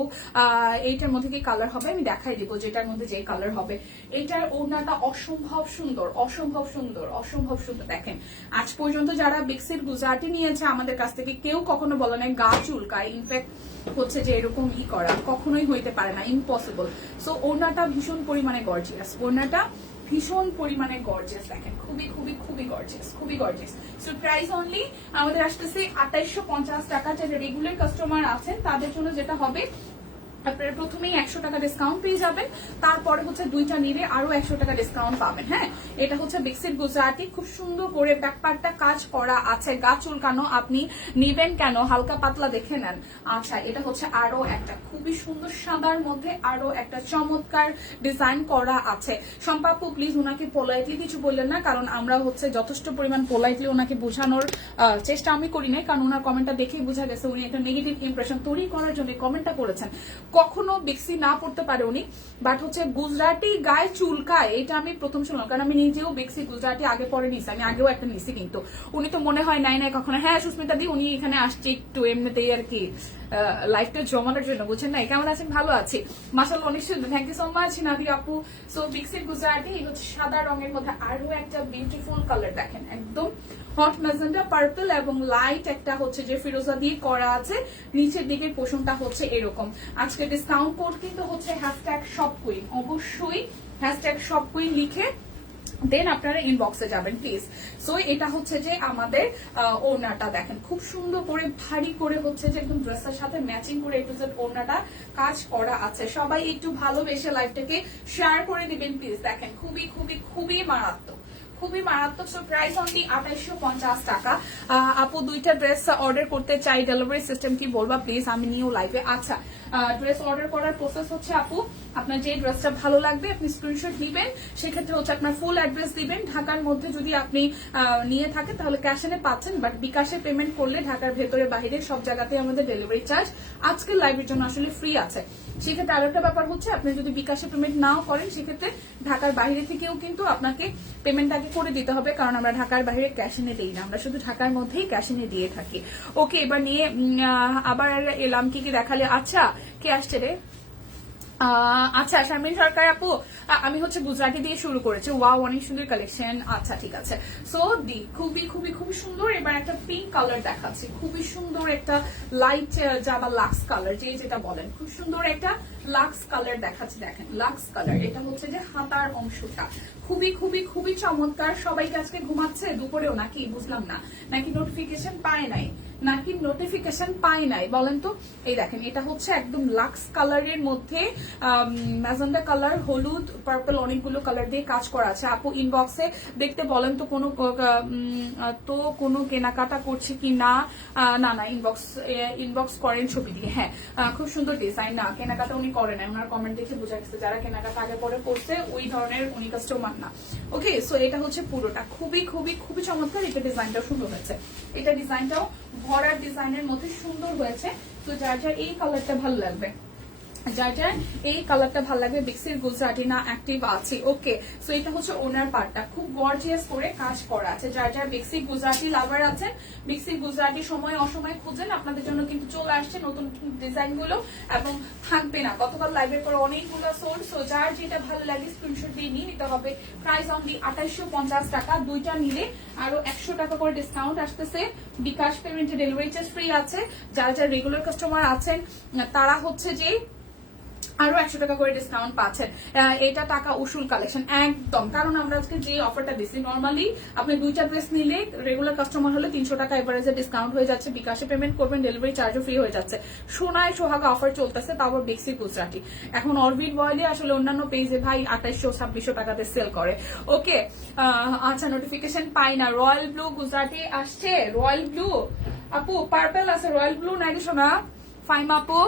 এইটার মধ্যে কি কালার হবে আমি দেখাই দিব, যেটার মধ্যে যে কালার হবে। এইটার ওড়নাটা অসম্ভব সুন্দর, অসম্ভব সুন্দর, অসম্ভব সুন্দর। দেখেন আজ পর্যন্ত যারা বিক্সির গুজরাটি নিয়েছে আমাদের কাছ থেকে কেউ কখনো বলে নাই গা চুলকায়, ইনফ্যাক্ট হচ্ছে যে এরকম করা কখনোই হইতে পারে না, ইম্পসিবল। সো ওড়নাটা ভীষণ পরিমাণে গর্জিয়াস, ওড়নাটা ভীষণ পরিমাণে গর্জিয়াস। দেখেন খুবই খুবই খুবই গর্জিয়াস, খুবই গর্জিয়াস। সো প্রাইস অনলি আমাদের আসতেছে 2850 টাকা। যারা রেগুলার কাস্টমার আছেন তাদের জন্য যেটা হবে, আপনারা প্রথমেই 100 টাকা ডিসকাউন্ট পেয়ে যাবেন, তারপরে হচ্ছে দুইটা নিলে আরো 100 টাকা ডিসকাউন্ট পাবেন। হ্যাঁ, এটা হচ্ছে বিক্সির গুজরাটি, খুব সুন্দর করে ব্যাকপার্টটা কাজ করা আছে, গা চুলকানো, আপনি নিবেন কেন, হালকা পাতলা দেখে নেন। আচ্ছা, এটা হচ্ছে আরো একটা খুবই সুন্দর সাদার মধ্যে আরো একটা চমৎকার ডিজাইন করা আছে। শম্পাপু প্লিজ ওনাকে পোলাইটলি কিছু বললেন না, কারণ আমরা হচ্ছে যথেষ্ট পরিমাণ পোলাইটলি ওনাকে বোঝানোর চেষ্টা আমি করি নাই, কারণ ওনার কমেন্টটা দেখেই বোঝা গেছে উনি একটা নেগেটিভ ইমপ্রেশন তৈরি করার জন্য কমেন্টটা করেছেন। কখনো বিক্সি না পড়তে পারে উনি, বাট হচ্ছে গুজরাটি গায়ে চুলকায় এটা আমি প্রথম শুনলাম, কারণ আমি নিজেও বিক্সি গুজরাটি আগে পরে নিছি, আমি আগেও একটা নিছি, কিন্তু উনি তো মনে হয় নাই নাই কখনো। হ্যাঁ সুস্মিতা দি, উনি এখানে আসছে একটু এমনিতেই আর কি লাইফটা জমানোর জন্য, বুঝছেন না? কেমন আছেন? ভালো আছি মাশাআল্লাহ, অনেক সুন্দর, thank you so much Nadi আপু। সো বিক্সির গুজরাটি হচ্ছে সাদা রঙের মধ্যে আরো একটা বিউটিফুল কালার, দেখেন একদম হট ম্যাজেন্ডা পার্পল এবং লাইট একটা হচ্ছে যে ফিরোজা দিয়ে করা আছে, নিচের দিকে পোষণটা হচ্ছে এরকম। আজকে ডিসকাউন্ট কোড কিন্তু হচ্ছে #shopqueen, অবশ্যই #shopqueen লিখে দেন আপনারা ইনবক্সে যাবেন প্লিজ। সো এটা হচ্ছে যে আমাদের ওড়নাটা দেখেন খুব সুন্দর করে ভারী করে হচ্ছে যে একদম ড্রেসের সাথে ম্যাচিং করে একটু যে ওড়নাটা কাজ করা আছে। সবাই একটু ভালোবেসে লাইভটাকে শেয়ার করে দিবেন প্লিজ। দেখেন খুবই খুবই খুবই মারাত্মক, খুবই মারাত্মক। সো প্রাইস অনলি 2850 টাকা। আপু দুইটা ড্রেস অর্ডার করতে চাই, ডেলিভারি সিস্টেম কি বলবা প্লিজ, আমি নিও লাইভে। আচ্ছা, ড্রেস অর্ডার করার প্রসেস হচ্ছে আপু, আপনার যে ড্রেসটা ভালো লাগবে আপনি স্ক্রিনশট দিবেন, সেক্ষেত্রে হচ্ছে আপনার ফুল অ্যাড্রেস দিবেন। ঢাকার মধ্যে যদি আপনি নিয়ে থাকেন তাহলে ক্যাশনে পাচ্ছেন, বাট বিকাশে পেমেন্ট করলে ঢাকার ভেতরে বাইরে সব জায়গাতে আমাদের ডেলিভারি চার্জ আজকের লাইভের জন্য আসলে ফ্রি আছে। সেক্ষেত্রে আরো একটা ব্যাপার হচ্ছে, আপনি যদি বিকাশে পেমেন্ট নাও করেন সেক্ষেত্রে ঢাকার বাইরে থেকেও কিন্তু আপনাকে পেমেন্ট আগে করে দিতে হবে, কারণ আমরা ঢাকার বাইরে ক্যাশ এনে দিই না, আমরা শুধু ঢাকার মধ্যেই ক্যাশ এনে দিয়ে থাকি। ওকে, এবার নিয়ে আবার এলাম কি কি দেখালে। আচ্ছা, কে আসছে রে? আচ্ছা শারমিন সরকার আপু, আমি হচ্ছে গুজরাটি দিয়ে শুরু করেছি। ওয়াও, অনেক সুন্দর কালেকশন। আচ্ছা ঠিক আছে। সো দি খুবই খুবই খুবই সুন্দর। এবার একটা পিঙ্ক কালার দেখাচ্ছি, খুবই সুন্দর একটা লাইট যা বা লাক্স কালার যে যেটা বলেন, খুব সুন্দর একটা লাক্স কালার দেখাচ্ছি। দেখেন লাক্স কালার, এটা হচ্ছে যে হাতার অংশটা খুবই খুবই খুবই চমৎকার। সবাইকে আজকে ঘুমাচ্ছে দুপুরেও নাকি, বুঝলাম না, নাকি নোটিফিকেশন পায় নাই, নাকি নোটিফিকেশন পাই নাই বলেন তো। এই দেখেন এটা হচ্ছে একদম লাক্স কালারের মধ্যে ম্যাজেন্ডা কালার, হলুদ, পার্পল, অনেকগুলো কালার দিয়ে কাজ করা আছে। আপু ইনবক্সে দেখতে বলেন তো কোনো কেনাকাটা করছে কি না। না ইনবক্স করেন ছবি দিয়ে। হ্যাঁ খুব সুন্দর ডিজাইন, না কেনাকাটা উনি করেন, ওনার কমেন্ট দেখে বোঝা গেছে যারা কেনাকাটা আগে পরে করছে ওই ধরনের উনি কাস্টমার না। ওকে, সো এটা হচ্ছে পুরোটা খুবই খুবই খুবই চমৎকার। এটা ডিজাইনটাও সুন্দর হয়েছে, এটা ডিজাইনটাও ভরার ডিজাইনের মধ্যে সুন্দর হয়েছে। তো যার যার এই কালারটা ভালো লাগবে, যার যার এই কালারটা ভালো লাগবে, বিক্সির গুজরাটি না অ্যাক্টিভ আছে। ওকে, সো এটা হচ্ছে ওনার পার্টটা খুব গর্জিয়াস করে কাজ করা আছে। যার যার বিক্সি গুজরাটি লাভার আছেন, বিক্সি গুজরাটি সময় অসময় খুঁজেন, আপনাদের জন্য কিন্তু চলে আসছে নতুন ডিজাইন গুলো এবং থাকবে না। গতকাল লাইভের পরে অনেকগুলো সোল্ড। সো যার যেটা ভালো লাগে স্ক্রিনশট দিয়ে নিয়ে নিতে হবে। প্রাইস অনলি 2850 টাকা। দুইটা নিলে আরো 100 টাকা করে ডিসকাউন্ট আসতেছে। বিকাশ পেমেন্টে ডেলিভারি চার্জ ফ্রি আছে। যারা যারা রেগুলার কাস্টমার আছেন তারা হচ্ছে যে আরো 100 টাকা করে ডিসকাউন্ট পাচ্ছেন। এটা টাকা উসুল কালেকশন একদম, কারণ আমরা আজকে যে অফারটা দিচ্ছি, নর্মালি আপনি দুইটা ড্রেস নিলে রেগুলার কাস্টমার হলে 300 টাকা এভারেজে ডিসকাউন্ট হয়ে যাচ্ছে, বিকাশে পেমেন্ট করবেন ডেলিভারি চার্জও ফ্রি হয়ে যাচ্ছে। সোনায় সোহাগা অফার চলতেছে, তাও আবার বিক্সি গুজরাটি। এখন অরবিট বয়েলে আসলে অন্যান্য পেজে ভাই 2800-2600 টাকাতে সেল করে। ওকে, আচ্ছা নোটিফিকেশন পাই না। রয়্যাল ব্লু গুজরাটি আসছে, রয়্যাল ব্লু আপু, পার্পল আছে, রয়্যাল ব্লু নাই সোনা। ফাইম আপু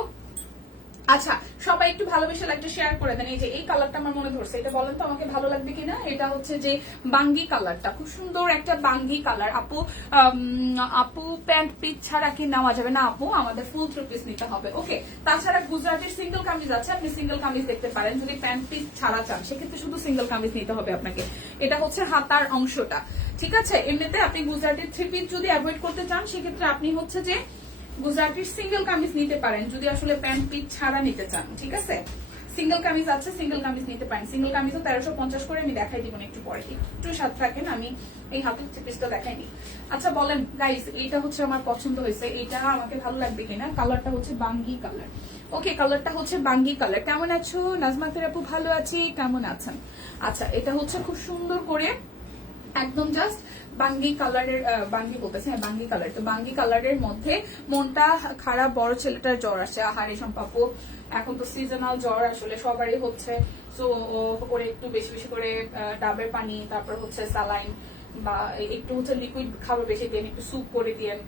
আচ্ছা, সবাই একটু ভালোবেসে লাইকটা শেয়ার করে দেন। এই যে এই কালারটা আমার মনে ধরছে, এটা বলেন তো আমাকে ভালো লাগবে কিনা। এটা হচ্ছে যে বাঙ্গি কালারটা, খুব সুন্দর একটা বাঙ্গি কালার। আপু আপু প্যান্ট পিস ছাড়া কি নেওয়া যাবে না? আপু আমাদের ফুল থ্রি পিস নিতে হবে। ওকে, তাছাড়া গুজরাটের সিঙ্গেল কামিজ আছে, আপনি সিঙ্গেল কামিজ দেখতে পারেন। যদি প্যান্ট পিস ছাড়া চান সেক্ষেত্রে শুধু সিঙ্গেল কামিজ নিতে হবে আপনাকে। এটা হচ্ছে হাতার অংশটা, ঠিক আছে। এমনিতে আপনি গুজরাটের থ্রি পিস যদি অ্যাভয়েড করতে চান সেক্ষেত্রে আপনি হচ্ছে যে গুজরাটির সিঙ্গেল কামিজ নিতে পারেন, যদি আসলে প্যান্ট পিস ছাড়া নিতে চান, ঠিক আছে। সিঙ্গেল কামিজ আছে, সিঙ্গেল কামিজ নিতে পারেন। সিঙ্গেল কামিজও 1350 করে, আমি দেখাই দিব না একটু পরে, একটু সাথে থাকেন, আমি এই হাতের পিসটা দেখাইনি। আচ্ছা বলেন গাইস, এটা হচ্ছে আমার পছন্দ হয়েছে, এটা আমাকে ভালো লাগবে কিনা। কালারটা হচ্ছে বাঙ্গি কালার। ওকে, কালারটা হচ্ছে বাঙ্গি কালার। কেমন আছো নাজমা আক্তার আপু? ভালো আছি, কেমন আছেন? আচ্ছা, এটা হচ্ছে খুব সুন্দর করে একদম জাস্ট বাঙ্গি কালারের, বাঙ্গি বলতেছে, হ্যাঁ বাঙ্গি কালার। তো বাঙ্গি কালারের মধ্যে মনটা খারাপ বড় ছেলেটার জ্বর আসে, আহারে সম্পাপু এখন তো সিজনাল জ্বর আসলে সবারই হচ্ছে। সো ওরে একটু বেশি বেশি করে ডাবের পানি, তারপর হচ্ছে স্যালাইন বা একটু হচ্ছে লিকুইড খাবার বেশি দিন, একটু স্যুপ করে দিন।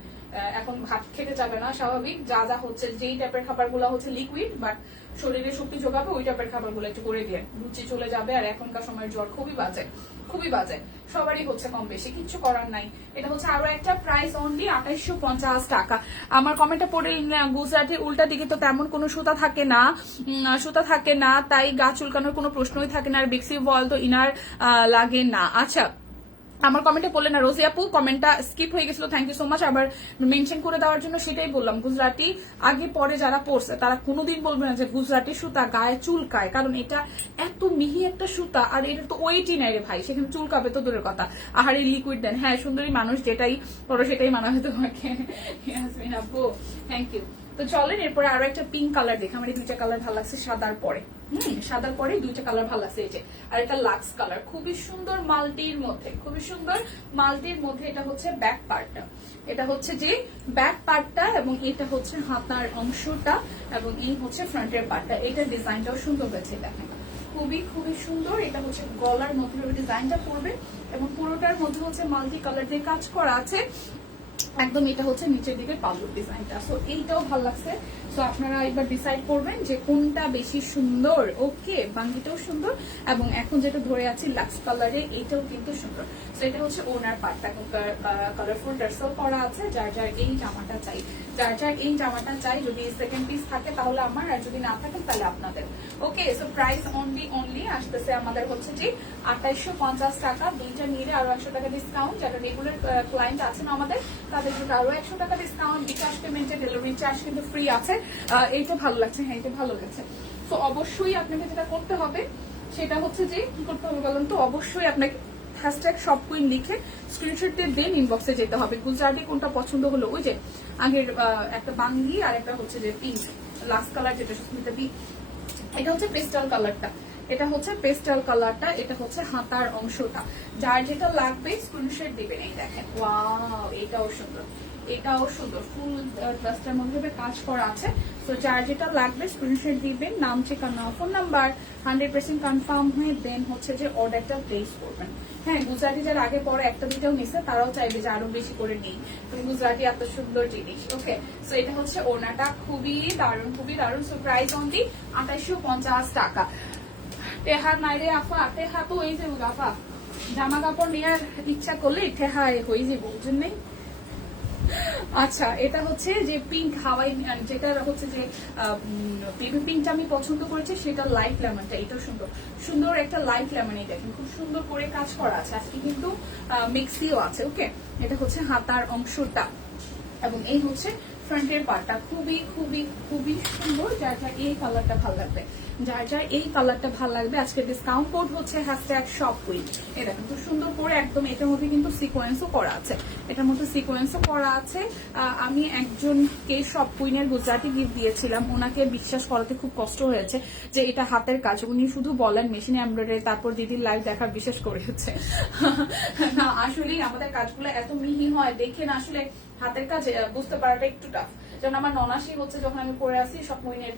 এখন ভাত খেতে যাবে না স্বাভাবিক, যা যা হচ্ছে যেই টাইপের খাবার গুলা হচ্ছে লিকুইড বাট শরীরে শক্তি যোগাবে ওই টাইপের খাবার গুলো একটু করে দিয়ে, রুচি চলে যাবে। আর এখনকার সময় জ্বর খুবই বাজে, খুবই বাজে, সবারই হচ্ছে কম বেশি, কিচ্ছু করার নাই। এটা হচ্ছে আরো একটা প্রাইস অনলি 2850 টাকা। আমার কমেন্টে পড়ে গুজরাটের উল্টা দিকে তো তেমন কোনো সুতা থাকে না, সুতা থাকে না, তাই গা চুলকানোর কোনো প্রশ্নই থাকে না। আর বিক্সি বল তো ইনার লাগে না। আচ্ছা, আমার কমেন্টে বললেন না রোজি আপু, কমেন্টটা স্কিপ হয়ে গেছিল, থ্যাংক ইউ সো মাচ আবার মেনশন করে দেওয়ার জন্য। সেটাই বললাম, গুজরাটি আগে পরে যারা পড়ছে তারা কোনোদিন বলবে না যে গুজরাটি সুতা গায়ে চুলকায়, কারণ এটা এত মিহি একটা সুতা আর এটা তো ওয়েটই নাই রে ভাই, সেখানে চুলকাবে তো দূরের কথা। আহারে লিকুইড দেন, হ্যাঁ সুন্দরী মানুষ যেটাই পড়ো সেটাই মানা হয় তোমাকে। ইয়াসমিন আপু থ্যাংক ইউ। তো চলেন এরপরে আরো একটা পিঙ্ক কালার দেখে, আমার এই দুইটা কালার ভালো লাগছে সাদার পরে। সাদার পরে দুইটা কালার ভালো লাগছে। এই যে আর এটা লাক্স কালার, খুবই সুন্দর মাল্টির মধ্যে, খুবই সুন্দর মাল্টির মধ্যে। এটা হচ্ছে ব্যাক পার্টটা, এটা হচ্ছে যে ব্যাক পার্টটা, এবং এটা হচ্ছে হাতার অংশটা, এবং এই হচ্ছে ফ্রন্টের পার্টটা। এটা ডিজাইনটাও সুন্দর হয়েছে, দেখেন খুবই খুবই সুন্দর। এটা হচ্ছে গলার মধ্যে ডিজাইনটা পড়বে এবং পুরোটার মধ্যে হচ্ছে মাল্টি কালার দিয়ে কাজ করা আছে একদম। এটা হচ্ছে নিচের দিকে পাল্লুর ডিজাইনটা, সো এইটাও ভালো লাগছে। সো আপনারা এবার ডিসাইড করবেন যে কোনটা বেশি সুন্দর। ওকে, বাঙ্গিটাও সুন্দর এবং এখন যেটা ধরে আছি লাক্স কালারে, এইটাও কিন্তু সুন্দর। সো এটা হচ্ছে ওনার পার্টটা, কালারফুল টার্সেল করা আছে। যার যার এই জামাটা চাই, যার যার এই জামাটা চাই, যদি সেকেন্ড পিস থাকে তাহলে আমার, আর যদি না থাকে তাহলে আপনাদের। ওকে, সো প্রাইস অনলি আসতেছে আমাদের হচ্ছে যে 2850 টাকা। দুইটা নিলে আরো 100 টাকা ডিসকাউন্ট। যারা রেগুলার ক্লায়েন্ট আছেন আমাদের তাদের জন্য আরো 100 টাকা ডিসকাউন্ট। বিকাশ পেমেন্টে ডেলিভারি চার্জ কিন্তু ফ্রি আছে। এইটা ভালো লাগছে, হ্যাঁ এটা ভালো লাগছে। তো অবশ্যই আপনাকে যেটা করতে হবে সেটা হচ্ছে যে কি করতে হবে বলুন তো, অবশ্যই আপনাকে হ্যাশট্যাগ শপ কুইন লিখে স্ক্রিনশট দিয়ে দেন ইনবক্সে যেতে হবে। গুজরাটি কোনটা পছন্দ হলো, ওই যে আগের একটা বাঙ্গি আর একটা হচ্ছে যে পিঙ্ক লাস্ট কালার যেটা সুস্মিতা বি, এটা হচ্ছে পেস্টাল কালারটা, এটা হচ্ছে পেস্টাল কালারটা, এটা হচ্ছে হাতার অংশটা। যার যেটা লাগবে স্ক্রিনশট দিবেন। এই দেখেন, ওয়াও এটাও সুন্দর, এটাও সুন্দর, ফুল ট্রাস্টের মধ্যে কাজ করা আছে। তো যার যেটা লাগবে স্ক্রিনশট দিবেন, নাম ঠিকানা ফোন নাম্বার 100% কনফার্ম হয়ে দেন হচ্ছে যে অর্ডারটা প্লেস করবেন। হ্যাঁ, গুজরাটি যারা আগে পরে একটা দুটাও নিছে তারাও চাইবে যে আরো বেশি করে নেই, তুমি গুজরাটি এত সুন্দর জিনিস। ওকে, সো এটা হচ্ছে ওনাটা, খুবই দারুণ, খুবই দারুণ। সো প্রাইস অনলি 2850 টাকা। টেহা নাই রে আফা, টেহা তো হয়ে যাবো আফা, জামা কাপড় নেওয়ার ইচ্ছা করলে টেহা হয়ে যাবো, বুঝলেন নেই। আচ্ছা, এটা হচ্ছে যে পিঙ্ক হাওয়াই, যেটা হচ্ছে যে বেবি পিঙ্কটা আমি পছন্দ করেছি, সেটা লাইট লেমনটা। এটাও সুন্দর, সুন্দর একটা লাইট লেমন। এই দেখেন খুব সুন্দর করে কাজ করা আছে, আজকে কিন্তু মিক্সিও আছে। ওকে, এটা হচ্ছে হাতার অংশটা এবং এই হচ্ছে ফ্রন্টের পার্টটা, খুবই খুবই খুবই সুন্দর। যার যার এই কালারটা ভালো লাগবে, যার যার এই কালারটা ভালো লাগবে, আজকে ডিসকাউন্ট কোড হচ্ছে হ্যাশট্যাগ শপ কুইন। এই দেখেন খুব সুন্দর করে একদম, এটার মধ্যে কিন্তু সিকোয়েন্সও করা আছে, এটার মধ্যে সিকোয়েন্সও করা আছে। আমি একজনকে শপ কুইনের গুজরাটি গিফট দিয়েছিলাম, ওনাকে বিশ্বাস করাতে খুব কষ্ট হয়েছে যে এটা হাতের কাজ। উনি শুধু বলেন মেশিনে এমব্রয়ডারি, তারপর দিদির লাইভ দেখা বিশ্বাস করেছে। না আসলেই আমাদের কাজগুলো এত মিহি হয়, দেখে না আসলে হাতের কাজ বুঝতে পারাটা একটু টাফ। যেমন আমার ননাসি হচ্ছে যখন আমি পরে আসি সব মহিনের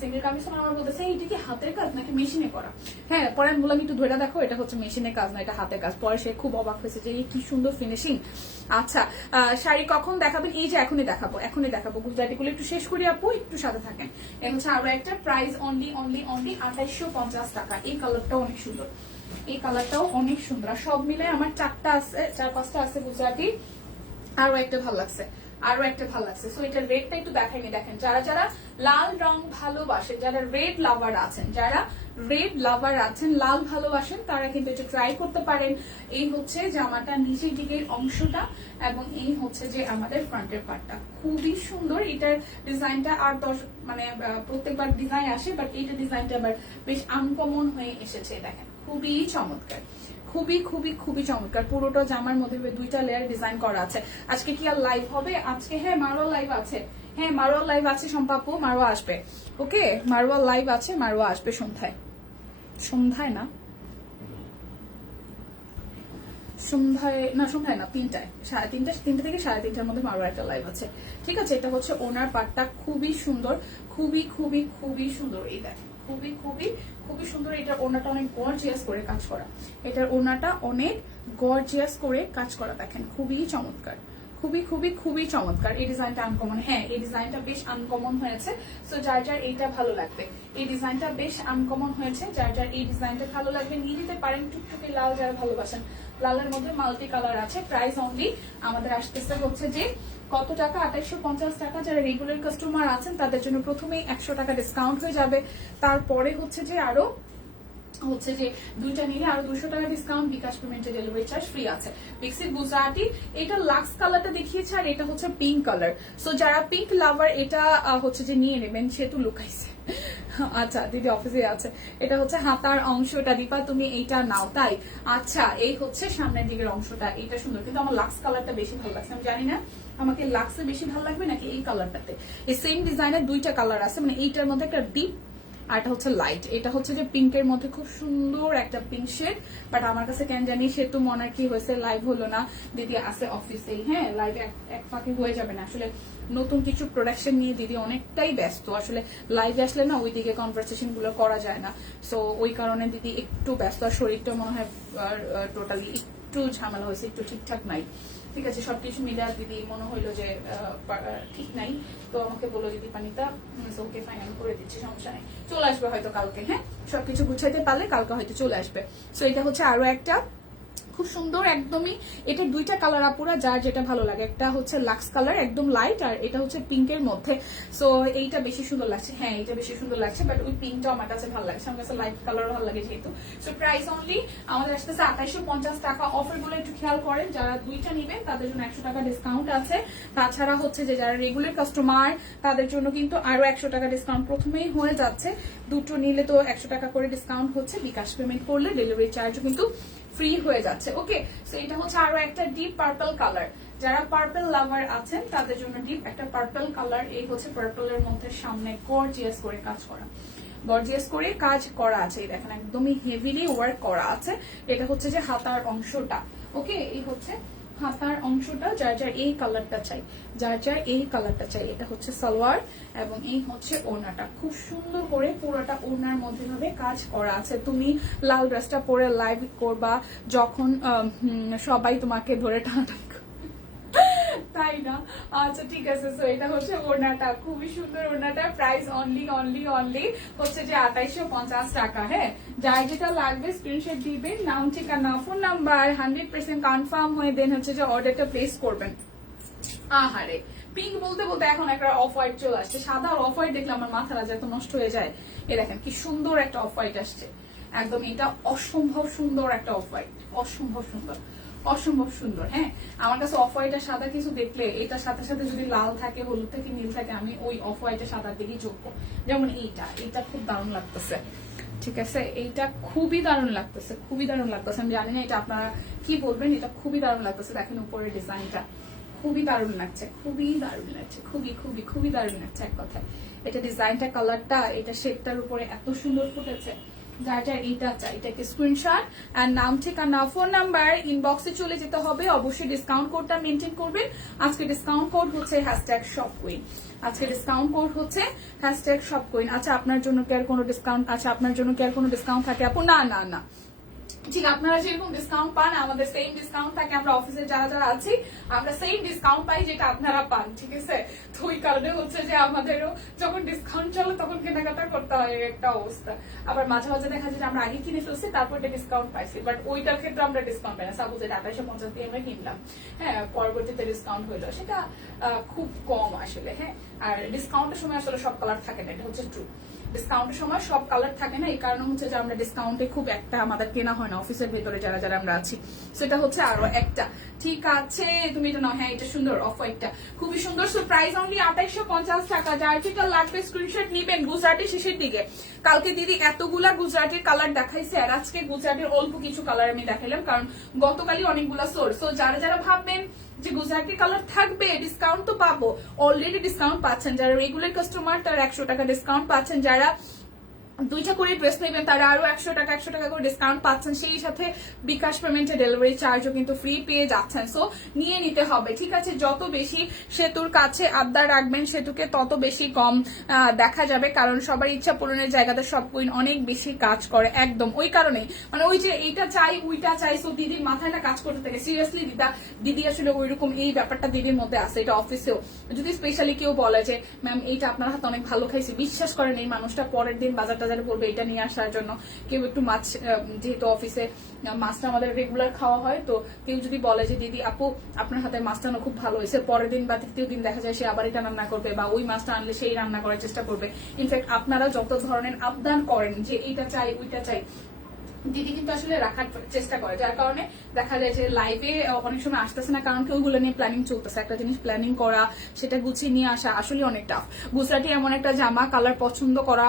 সিঙ্গেল কামিজ, তখন আমার বলতেছে এইটা কি হাতের কাজ নাকি মেশিনে করা। হ্যাঁ, পরে আমি বললাম একটু ধরে দেখো, এটা হচ্ছে মেশিনের কাজ না, এটা হাতের কাজ। পরে সে খুব অবাক হয়েছে যে কি সুন্দর ফিনিশিং। আচ্ছা, শাড়ি কখন দেখাবেন? এই যে এখনই দেখাবো গুজরাটিগুলো একটু শেষ করি আপু, একটু সাথে থাকেন। এ হচ্ছে আরো একটা, প্রাইস অনলি 2850 টাকা। এই কালারটাও অনেক সুন্দর, এই কালারটাও অনেক সুন্দর। আর সব মিলে আমার 4-5টা আছে গুজরাটি। আরো একটা ভালো লাগছে, সো এটার রেডটা একটু দেখাইনি। দেখেন, যারা যারা লাল রং ভালোবাসেন, যারা রেড লাভার আছেন, লাল ভালোবাসেন, তারা কিন্তু এটা ট্রাই করতে পারেন। এই হচ্ছে জামাটা নিচের দিকের অংশটা, এবং এই হচ্ছে যে আমাদের ফ্রন্টের পার্টটা, খুবই সুন্দর। এটার ডিজাইনটা আর মানে প্রত্যেকবার ডিজাইন আসে, বাট এইটা ডিজাইনটা আবার বেশ আনকমন হয়ে এসেছে। দেখেন, খুবই চমৎকার, খুবই চমৎকার। পুরোটা জামার মধ্যে 2টা লেয়ার ডিজাইন করা আছে। আজকে কি আর লাইভ হবে? আজকে হ্যাঁ, মারোয়া লাইভ আছে, সম্পাপু মারোয়া আসবে। ওকে, মারোয়া লাইভ আছে, মারোয়া আসবে সন্ধ্যায় না, সন্ধ্যায় না, 3টায়, 3:30 থেকে 3:30টার মধ্যে মারোয়া একটা লাইভ আছে। ঠিক আছে, এটা হচ্ছে ওনার পার্টটা, খুবই সুন্দর, খুবই সুন্দর। এই দেখেন, খুবই সুন্দর। এটার ওনাটা অনেক গর্জিয়াস করে কাজ করা, দেখেন, খুবই চমৎকার, খুবই চমৎকার। এই ডিজাইনটা আনকমন, হ্যাঁ এই ডিজাইনটা বেশ আনকমন হয়েছে। সো যার যার এইটা ভালো লাগবে, এই ডিজাইনটা বেশ আনকমন হয়েছে, যার যার এই ডিজাইনটা ভালো লাগবে নিয়ে নিতে পারেন। টুকটুকে লাল যারা ভালোবাসেন, লালের মধ্যে মাল্টি কালার আছে। প্রাইস অনলি আমাদের আসতেছে হচ্ছে যে কত টাকা? 2850 টাকা। যারা রেগুলার কাস্টমার আছেন তাদের জন্য প্রথমেই 100 টাকা ডিসকাউন্ট হয়ে যাবে। তারপরে হচ্ছে যে আরো হচ্ছে যে 2টা নিলে আরো 200 টাকা ডিসকাউন্ট, বিকাশ পেমেন্টে ডেলিভারি চার্জ ফ্রি আছে। পিক্সিল গুজরাটি, এটা লাক্স কালারটা দেখিয়েছে, আর এটা হচ্ছে পিঙ্ক কালার। সো যারা পিঙ্ক লাভার এটা হচ্ছে যে নিয়ে নেবেন, সে তো লুকাইছে। আচ্ছা, দিদি অফিসে আছে। এটা হচ্ছে হাতার অংশটা, দীপা তুমি এইটা নাও, তাই? আচ্ছা, এই হচ্ছে সামনের দিকের অংশটা, এইটা সুন্দর, কিন্তু আমার লাক্স কালারটা বেশি ভালো লাগছে। আমি জানি না আমাকে লাক্সে বেশি ভালো লাগবে নাকি এই কালারটাতে। এই সেম ডিজাইনের 2টা কালার আছে, মানে এইটার মধ্যে একটা ডিপ আর এটা হচ্ছে লাইট। এটা হচ্ছে যে পিঙ্কের মধ্যে খুব সুন্দর একটা পিঙ্ক শেড, বাট আমার কাছে কেন জানি সে তো মনে কি হয়েছে, লাইভ হলো না, দিদি আছে অফিসেই। হ্যাঁ, লাইভ এক ফাঁকে হয়ে যাবে না, আসলে নতুন কিছু প্রোডাকশন নিয়ে দিদি অনেকটাই ব্যস্ত। আসলে লাইভে আসলে না ওইদিকে কনভারসেশন গুলো করা যায় না, সো ওই কারণে দিদি একটু ব্যস্ত। আর শরীরটা মনে হয় টোটালি একটু ঝামেলা হয়েছে, একটু ঠিকঠাক নাই। ঠিক আছে, সবকিছু মিলে দিদি মনে হইলো যে ঠিক নাই, তো আমাকে বললো দিদি পানিতা ওকে ফাইনাল করে দিচ্ছি, সমস্যা নেই, চলে আসবে হয়তো কালকে। হ্যাঁ, সবকিছু গুছাইতে পারলে কালকে হয়তো চলে আসবে। সো এটা হচ্ছে আরো একটা খুব সুন্দর, একদমই। এটা 2টা কালার আপুরা, যার যেটা ভালো লাগে। একটা হচ্ছে লাক্স কালার একদম লাইট, আর এটা হচ্ছে পিঙ্কের মধ্যে। সো এইটা বেশি সুন্দর লাগছে, হ্যাঁ এটা বেশি সুন্দর লাগছে, বাট ওই পিঙ্কটা আমার কাছে ভালো লাগছে, আমার কাছে লাইট কালার ভালো লাগে যেহেতু। সো প্রাইস অনলি আমাদের আসতেছে 2850 টাকা। অফার গুলো একটু খেয়াল করেন, যারা 2টা নিবেন তাদের জন্য 100 টাকা ডিসকাউন্ট আছে। তাছাড়া হচ্ছে যে যারা রেগুলার কাস্টমার তাদের জন্য কিন্তু আরো 100 টাকা ডিসকাউন্ট প্রথমেই হয়ে যাচ্ছে। 2টো নিলে তো 100 টাকা করে ডিসকাউন্ট হচ্ছে, বিকাশ পেমেন্ট করলে ডেলিভারি চার্জও কিন্তু ফ্রি হয়ে যাচ্ছে। ওকে, সো এটা হচ্ছে আরো একটা ডিপ পার্পল কালার। যারা পার্পল লাভার আছেন তাদের জন্য ডিপ একটা পার্পল কালার। এই হচ্ছে পার্পলের মধ্যে সামনে গর্জিয়াস করে কাজ করা আছে। এই দেখেন, একদমই হেভিলি ওয়ার্ক করা আছে। এটা হচ্ছে যে হাতার অংশটা। ওকে, এই হচ্ছে হাতার অংশটা। যার যার এই কালারটা চাই, এটা হচ্ছে সালোয়ার, এবং এই হচ্ছে ওড়নাটা। খুব সুন্দর করে পুরোটা ওড়নার মধ্যে ভাবে কাজ করা আছে। তুমি লাল ড্রেসটা পরে লাইভ করবা যখন সবাই তোমাকে ধরে টানাটানি, তাই না? আচ্ছা ঠিক আছে। সো এটা হচ্ছে ওড়নাটা, খুবই সুন্দর ওড়নাটা। প্রাইস অনলি হচ্ছে যে 2850 টাকা। হ্যাঁ, যার যেটা লাগবে স্ক্রিনশট দিবেন, নাম ঠিকানা ফোন নাম্বার 100% কনফার্ম হয়ে দেন হচ্ছে যে অর্ডারটা প্লেস করবেন। আহারে, পিঙ্ক বলতে বলতে এখন একটা অফ হোয়াইট চলে আসছে। সাদা আর অফ হোয়াইট দেখলে আমার মাথা রাজা এত নষ্ট হয়ে যায়। এ দেখেন কি সুন্দর একটা অফ হোয়াইট আসছে, একদম এটা অসম্ভব সুন্দর একটা অফ হোয়াইট, অসম্ভব সুন্দর। হ্যাঁ, আমার কাছে অফ হোয়াইট আর সাদা কিছু দেখলে এটার সাথে সাথে যদি লাল থাকে, হলুদ থেকে নীল থাকে, আমি ওই অফ হোয়াইটের সাদার দিকেই চোখবো। যেমন এইটা খুব দারুণ লাগতেছে। ঠিক আছে, এইটা খুবই দারুণ লাগতেছে। আমি জানি না এটা আপনারা কি বলবেন, এটা খুবই দারুণ লাগতেছে। দেখেন উপরের ডিজাইনটা খুবই দারুণ লাগছে, খুবই দারুণ লাগছে এক কথায়। এটা ডিজাইনটা, কালারটা, এটা শেপটার উপরে এত সুন্দর ফুটেছে। যার যার এইটা চাই এটাকে স্ক্রিনশট আর নাম ঠিকানা ফোন নাম্বার ইনবক্সে চলে যেতে হবে। অবশ্যই ডিসকাউন্ট কোডটা মেনটেন করবেন। আজকে ডিসকাউন্ট কোড হচ্ছে #shopqueen। আজকে ডিসকাউন্ট কোড হচ্ছে #shopqueen। আচ্ছা আপনার জন্য কি আর কোনো ডিসকাউন্ট আছে? আপনার জন্য কি আর কোনো ডিসকাউন্ট থাকে আপু? না না না, ঠিক আপনারা যেরকম ডিসকাউন্ট পান আমাদের সেম ডিসকাউন্ট থাকে। আমরা অফিসে যারা যারা আছি আমরা সেম ডিসকাউন্ট পাই যেটা আপনারা পান, ঠিক আছে? তো ওই কারণে হচ্ছে যে আমাদেরও যখন ডিসকাউন্ট চলে তখন কেনাকাটা করতে হয়, একটা অবস্থা। আবার মাঝে মাঝে দেখা যায় যে আমরা আগে কিনে ফেলছি তারপর এটা ডিসকাউন্ট পাইছি, বাট ওইটার ক্ষেত্রে আমরা ডিসকাউন্ট পাই না। সাপোজ এটা 2850 দিয়ে আমরা কিনলাম, হ্যাঁ, পরবর্তীতে ডিসকাউন্ট হইলো, সেটা খুব কম আসলে। হ্যাঁ, আর ডিসকাউন্টের সময় আসলে সব কালার থাকে না, এটা হচ্ছে ট্রু। ডিসকাউন্টের সময় সব কালার থাকে না, এই কারণে হচ্ছে যে আমরা ডিসকাউন্টে খুব একটা আমাদের কেনা হয় না অফিসের ভেতরে যারা যারা আমরা আছি। সেটা হচ্ছে আরো একটা, ঠিক আছে? তুমি এটা নাও, হ্যাঁ এটা সুন্দর, অফ হোয়াইটটা খুবই সুন্দর। সো প্রাইস অনলি 2850 টাকা। যার যেটা লাগবে স্ক্রিনশট নিবেন। গুজরাটি শেষের দিকে কালকে দিদি এতগুলা গুজরাটির কালার দেখাইছে আর আজকে গুজরাটির অল্প কিছু কালার আমি দেখাইলাম, কারণ গতকালই অনেকগুলা সোর্স। সো যারা যারা ভাববেন যে গুজরাটি কালার থাকবে ডিসকাউন্ট তো পাবো, অলরেডি ডিসকাউন্ট পাচ্ছেন। যারা রেগুলার কাস্টমার তারা 100 টাকা ডিসকাউন্ট পাচ্ছেন। যারা দুইটা করে ড্রেস নেবেন তারা আরো 100 টাকা করে ডিসকাউন্ট পাচ্ছেন। সেই সাথে বিকাশ পেমেন্টে ডেলিভারি চার্জও কিন্তু ফ্রি পেয়ে যাচ্ছেন। সো নিয়ে নিতে হবে, ঠিক আছে? যত বেশি সেতুর কাছে আবদার রাখবেন সেতুকে তত বেশি কম দেখা যাবে, কারণ সবার ইচ্ছা পূরণের জায়গাতে সব কুইন অনেক বেশি কাজ করে। একদম ওই কারণেই, মানে ওই যে এইটা চাই ওইটা চাই, সো দিদির মাথায় না কাজ করতে থাকে। সিরিয়াসলি দিদি আসলে ওইরকম এই ব্যাপারটা দিদির মধ্যে আছে। এটা অফিসেও যদি স্পেশালি কেউ বলে যে ম্যাম এইটা আপনার হাতে অনেক ভালো খাইছি, বিশ্বাস করেন এই মানুষটা পরের দিন বাজার টাজারে বলবে এটা নিয়ে আসার জন্য। কেউ একটু মাছ, যেহেতু অফিসে মাছটা আমাদের রেগুলার খাওয়া হয়, তো কেউ যদি বলে যে দিদি আপু আপনার হাতে মাছটা না খুব ভালো হয়েছে, পরের দিন বা তৃতীয় দিন দেখা যায় সে আবার এটা রান্না করবে, বা ওই মাছটা আনলে সেই রান্না করার চেষ্টা করবে। ইনফ্যাক্ট আপনারা যত ধরনের আবদান করেন যে এইটা চাই ওইটা চাই, দিদি কিন্তু আসলে রাখার চেষ্টা করে। যার কারণে দেখা যায় যে লাইভে অনেক সময় আসতেছে না, কারণ কেউ গুলো নিয়ে প্ল্যানিং চলতেছে। একটা জিনিস প্ল্যানিং করা, সেটা গুছিয়ে নিয়ে আসা আসলে অনেক টাফ। গুজরাটি এমন একটা জামা, কালার পছন্দ করা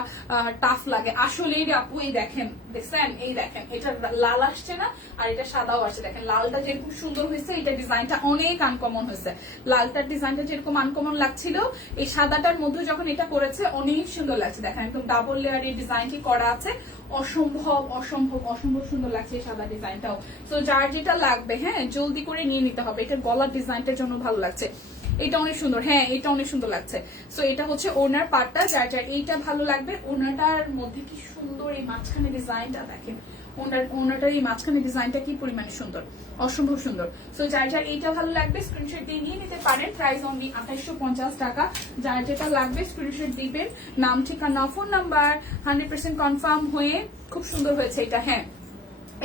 টাফ লাগে আসলে। আপু এই দেখেন, দেখছেন? এই দেখেন, এটা লাল আসছে না আর এটা সাদাও আসছে। দেখেন লালটা যেরকম সুন্দর হয়েছে, এটা ডিজাইনটা অনেক আনকমন হয়েছে। লালটার ডিজাইনটা যেরকম আনকমন লাগছিল, এই সাদাটার মধ্যে যখন এটা করেছে অনেক সুন্দর লাগছে। দেখেন একদম ডাবল লেয়ার এই ডিজাইনটি করা আছে, অসম্ভব অসম্ভব অসম্ভব সুন্দর লাগছে এই সাদা ডিজাইনটাও। তো যার যেটা লাগবে, হ্যাঁ জলদি করে নিয়ে নিতে হবে। এটা গলার ডিজাইনটার জন্য ভালো লাগছে, এটা অনেক সুন্দর, হ্যাঁ এটা অনেক সুন্দর লাগছে। সো এটা হচ্ছে ওনার পার্টটা, যার যার এইটা ভালো লাগবে। ওনাটার মধ্যে কি সুন্দর এই মাঝখানে ডিজাইনটা দেখেন, ওনাটার এই মাঝখানে ডিজাইনটা কি পরিমাণে সুন্দর, অসম্ভব সুন্দর। সো যার যার এইটা ভালো লাগবে স্ক্রিনশট দিয়ে নিয়ে নিতে পারেন। প্রাইস অনলি 2850 টাকা। যার যেটা লাগবে স্ক্রিনশট দিবেন, নাম ঠিকানা ফোন নাম্বার 100% কনফার্ম হয়ে। খুব সুন্দর হয়েছে এটা। হ্যাঁ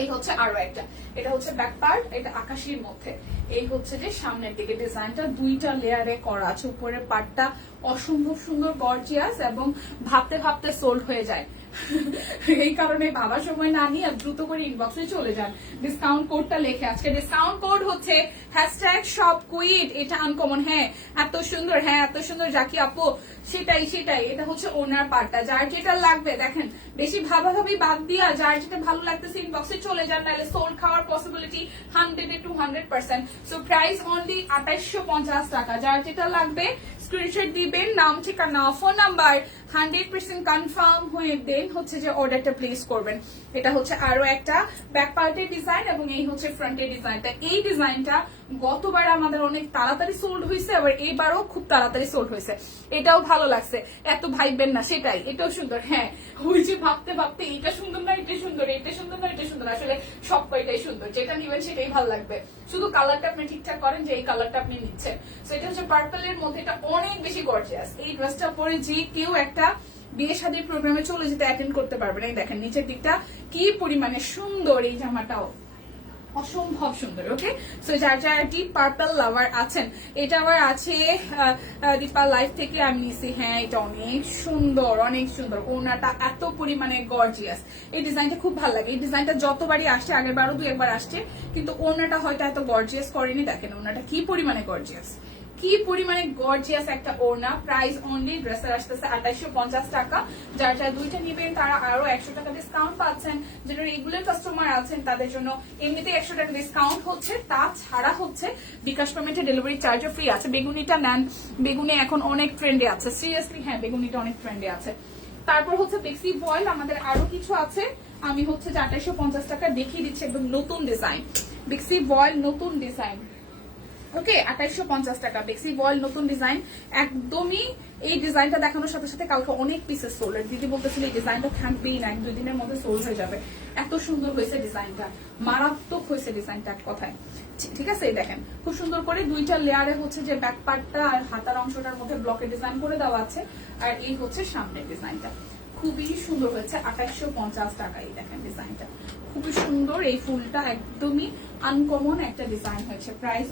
এই হচ্ছে আরো একটা, এটা হচ্ছে ব্যাক পার্ট, এটা আকাশির মধ্যে। এই হচ্ছে যে সামনের দিকে ডিজাইনটা দুইটা লেয়ারে করা আছে। উপরের পার্টটা অসম্ভব সুন্দর গর্জিয়াস এবং ভাবতে ভাবতে সোল্ড হয়ে যায়। এই কারণে ভাবার সময় না নিয়ে দ্রুত করে ইনবক্সে চলে যান। ডিসকাউন্ট কোডটা লেখে, আজকে ডিসকাউন্ট কোড হচ্ছে #shopqueen। এটা আনকমন, হ্যাঁ এত সুন্দর, হ্যাঁ এত সুন্দর জাকি আপু, সেটাই সেটাই। এটা হচ্ছে ওনার পার্টটা। যার যেটা লাগবে দেখেন, বেশি ভাবাভাবি বাদ দিয়া যার যেটা ভালো লাগতেছে ইনবক্সে চলে যান, নাহলে সোল্ড খাওয়ার পসিবিলিটি 100-200%। সো প্রাইস অনলি 2850 টাকা। যার যেটা লাগবে স্ক্রিনশট দিবেন, নাম ঠিকানা ফোন নাম্বার 100% কনফার্ম হয়ে দেন হচ্ছে যে অর্ডারটা প্লেস করবেন। এটা হচ্ছে আরো একটা ব্যাক পার্টের ডিজাইন এবং এই হচ্ছে ফ্রন্টের ডিজাইনটা। এই ডিজাইনটা গতবার আমাদের অনেক তাড়াতাড়ি সোল্ড হয়েছে, আবার এইবারও খুব তাড়াতাড়ি সোল্ড হয়েছে। এটাও ভালো লাগছে, এত ভাইবেন না, সেটাই। এটাও সুন্দর, হ্যাঁ ওই যে ভাবতে ভাবতে এটা সুন্দর না এটা সুন্দর, এটা সুন্দর না এটা সুন্দর, আসলে সব কয়টাই সুন্দর। যেটা নিবেন সেটাই ভালো লাগবে, শুধু কালারটা আপনি ঠিকঠাক করেন যে এই কালারটা আপনি নিচ্ছেন। তো এটা হচ্ছে পার্পলের মধ্যে, এটা অনেক বেশি গর্জিয়াস। এই ড্রেসটা পরে যে কেউ একটা বিয়ে শাদীর প্রোগ্রামে চলে যেতে অ্যাটেন্ড করতে পারবেন। এই দেখেন নিচের দিকটা কি পরিমাণে সুন্দর, এই জামাটাও অসম্ভব সুন্দর। ওকে, সো যার যারা ডিপ পার্পল লাভার আছেন, এটা আবার আছে দীপা লাইফ থেকে আমি নিছি। হ্যাঁ এটা অনেক সুন্দর, অনেক সুন্দর। ওনাটা এত পরিমাণে গর্জিয়াস, এই ডিজাইনটা খুব ভালো লাগে। এই ডিজাইনটা যতবারই আসছে, আগের বারও 2-1 আসছে, কিন্তু ওনাটা হয়তো এত গর্জিয়াস করেনি। দেখেন ওনাটা কি পরিমাণে গর্জিয়াস, কি পরিমাণে গর্জিয়াস একটা ওড়না। প্রাইস অনলি ড্রেসের আসতেছে 2850 টাকা। যার যারা দুইটা নিবেন তারা আরো 100 টাকা ডিসকাউন্ট পাচ্ছেন। যারা রেগুলার কাস্টমার আছেন তাদের জন্য এমনিতে 100 টাকা ডিসকাউন্ট হচ্ছে, তাছাড়া হচ্ছে বিকাশ পেমেন্টে ডেলিভারি চার্জও ফ্রি আছে। বেগুনিটা নেন, বেগুনি এখন অনেক ট্রেন্ডে আছে, সিরিয়াসলি হ্যাঁ বেগুনিটা অনেক ট্রেন্ডে আছে। তারপর হচ্ছে বেক্সি ভয়েল, আমাদের আরো কিছু আছে। আমি হচ্ছে যে 2850 টাকা দেখিয়ে দিচ্ছি একদম নতুন ডিজাইন, বেক্সি ভয়েল নতুন ডিজাইন। ওকে 2850 টাকা বেক্সি ভয়েল নতুন ডিজাইন। একদমই এই ডিজাইনটা দেখানোর সাথে সাথে কালকে অনেক পিসেস সোল্ড। দিদি বলতেছিল এই ডিজাইনটা থাকবেই না, 1-2 দিনের মধ্যে সোল্ড হয়ে যাবে। এত সুন্দর হয়েছে ডিজাইনটা, মারাত্মক হয়েছে ডিজাইনটা এক কথায়। ঠিক আছে, এই দেখেন খুব সুন্দর করে 2টা লেয়ারে হচ্ছে যে ব্যাক পার্টটা আর হাতার অংশটার মধ্যে ব্লকের ডিজাইন করে দেওয়া আছে, আর এই হচ্ছে সামনের ডিজাইনটা। খুবই সুন্দর হয়েছে 2850 টাকা। এই দেখেন ডিজাইনটা খুবই সুন্দর, এই ফুলটা একদমই আনকমন একটা ডিজাইন হয়েছে। প্রাইস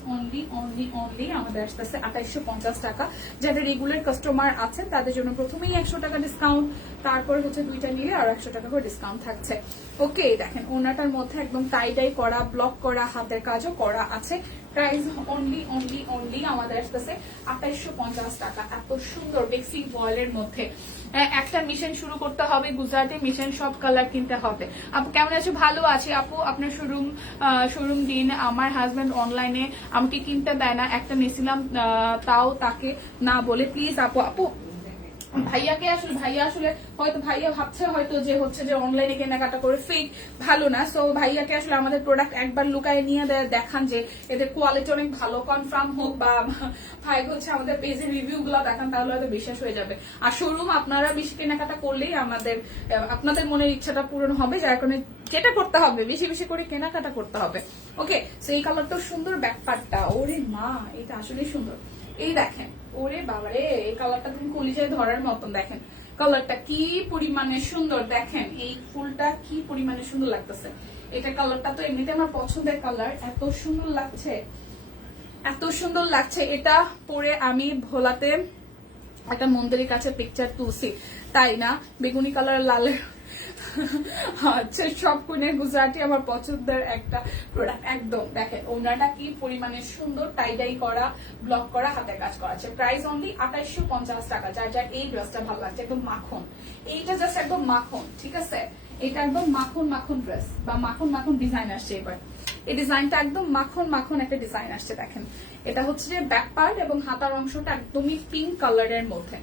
অনলি আমাদের আসতেছে 2850 টাকা। যারা রেগুলার কাস্টমার আছেন তাদের জন্য প্রথমেই 100 টাকা ডিসকাউন্ট, তারপরে হচ্ছে 2টা নিলে আর 100 টাকা করে ডিসকাউন্ট থাকছে। ওকে দেখেন ওনাটার মধ্যে একদম টাই ডাই করা, ব্লক করা, হাতের কাজও করা আছে। প্রাইস অনলি আমাদের আসতেছে 2850 টাকা। এত সুন্দর বেক্সি ভয়েলের মধ্যে একটা মিশন শুরু করতে হবে, গুজরাটি মিশন, সব কালার কিনতে হবে। আপু কেমন আছো? ভালো আছি আপু। আপনার শোরুম দিন। আমার হাজবেন্ড অনলাইনে আমাকে কিনতে দেয় না, একটা নিয়েছিলাম তাও তাকে না বলে। প্লিজ আপু ভাইয়া আসলে হয়তো ভাইয়া ভাবছে হয়তো যে হচ্ছে যে অনলাইনে কেনাকাটা করে ফেক, ভালো না। সো ভাইয়াকে আসলে আমাদের প্রোডাক্ট একবার লুকায় নিয়ে দেখান যে এদের কোয়ালিটি অনেক ভালো, কনফার্ম হোক, বা ভাই হচ্ছে আমাদের পেজের রিভিউ গুলো দেখান, তাহলে হয়তো বিশ্বাস হয়ে যাবে। আর শোরুম আপনারা বেশি কেনাকাটা করলেই আপনাদের মনের ইচ্ছাটা পূরণ হবে, যার কারণে যেটা করতে হবে বেশি বেশি করে কেনাকাটা করতে হবে। ওকে, সো এই কালারটাও সুন্দর, ব্যাক পার্টটা ওরে মা এটা আসলেই সুন্দর। এই দেখেন ওরে বাবারে, এই কালারটা তুমি কলিজায় ধরার মতন। দেখেন কালারটা কি পরিমাণে সুন্দর, দেখেন এই ফুলটা কি পরিমাণে সুন্দর লাগতেছে। এটা কালারটা তো এমনিতে আমার পছন্দের কালার, এত সুন্দর লাগছে। এটা পরে আমি ভোলাতে একটা মন্দিরের কাছে পিকচার তুলছি, তাই না? বেগুনি কালার লালের আচ্ছা, সব কুইনের গুজরাটি আমার পছন্দের একটা প্রোডাক্ট। একদম দেখেন ওনাটা কি পরিমাণে সুন্দর, টাই ডাই করা, ব্লক করা, হাতের কাজ করা আছে। প্রাইস অনলি 2850 টাকা। যার এই ড্রেসটা ভালো লাগছে, একদম মাখন, এইটা জাস্ট একদম মাখন। ঠিক আছে, এটা একদম মাখন ড্রেস বা মাখন ডিজাইন আসছে এবার। এই ডিজাইনটা একদম মাখন একটা ডিজাইন আসছে। দেখেন এটা হচ্ছে যে ব্যাক পার্ট এবং হাতার অংশটা একদমই পিঙ্ক কালারের মধ্যে,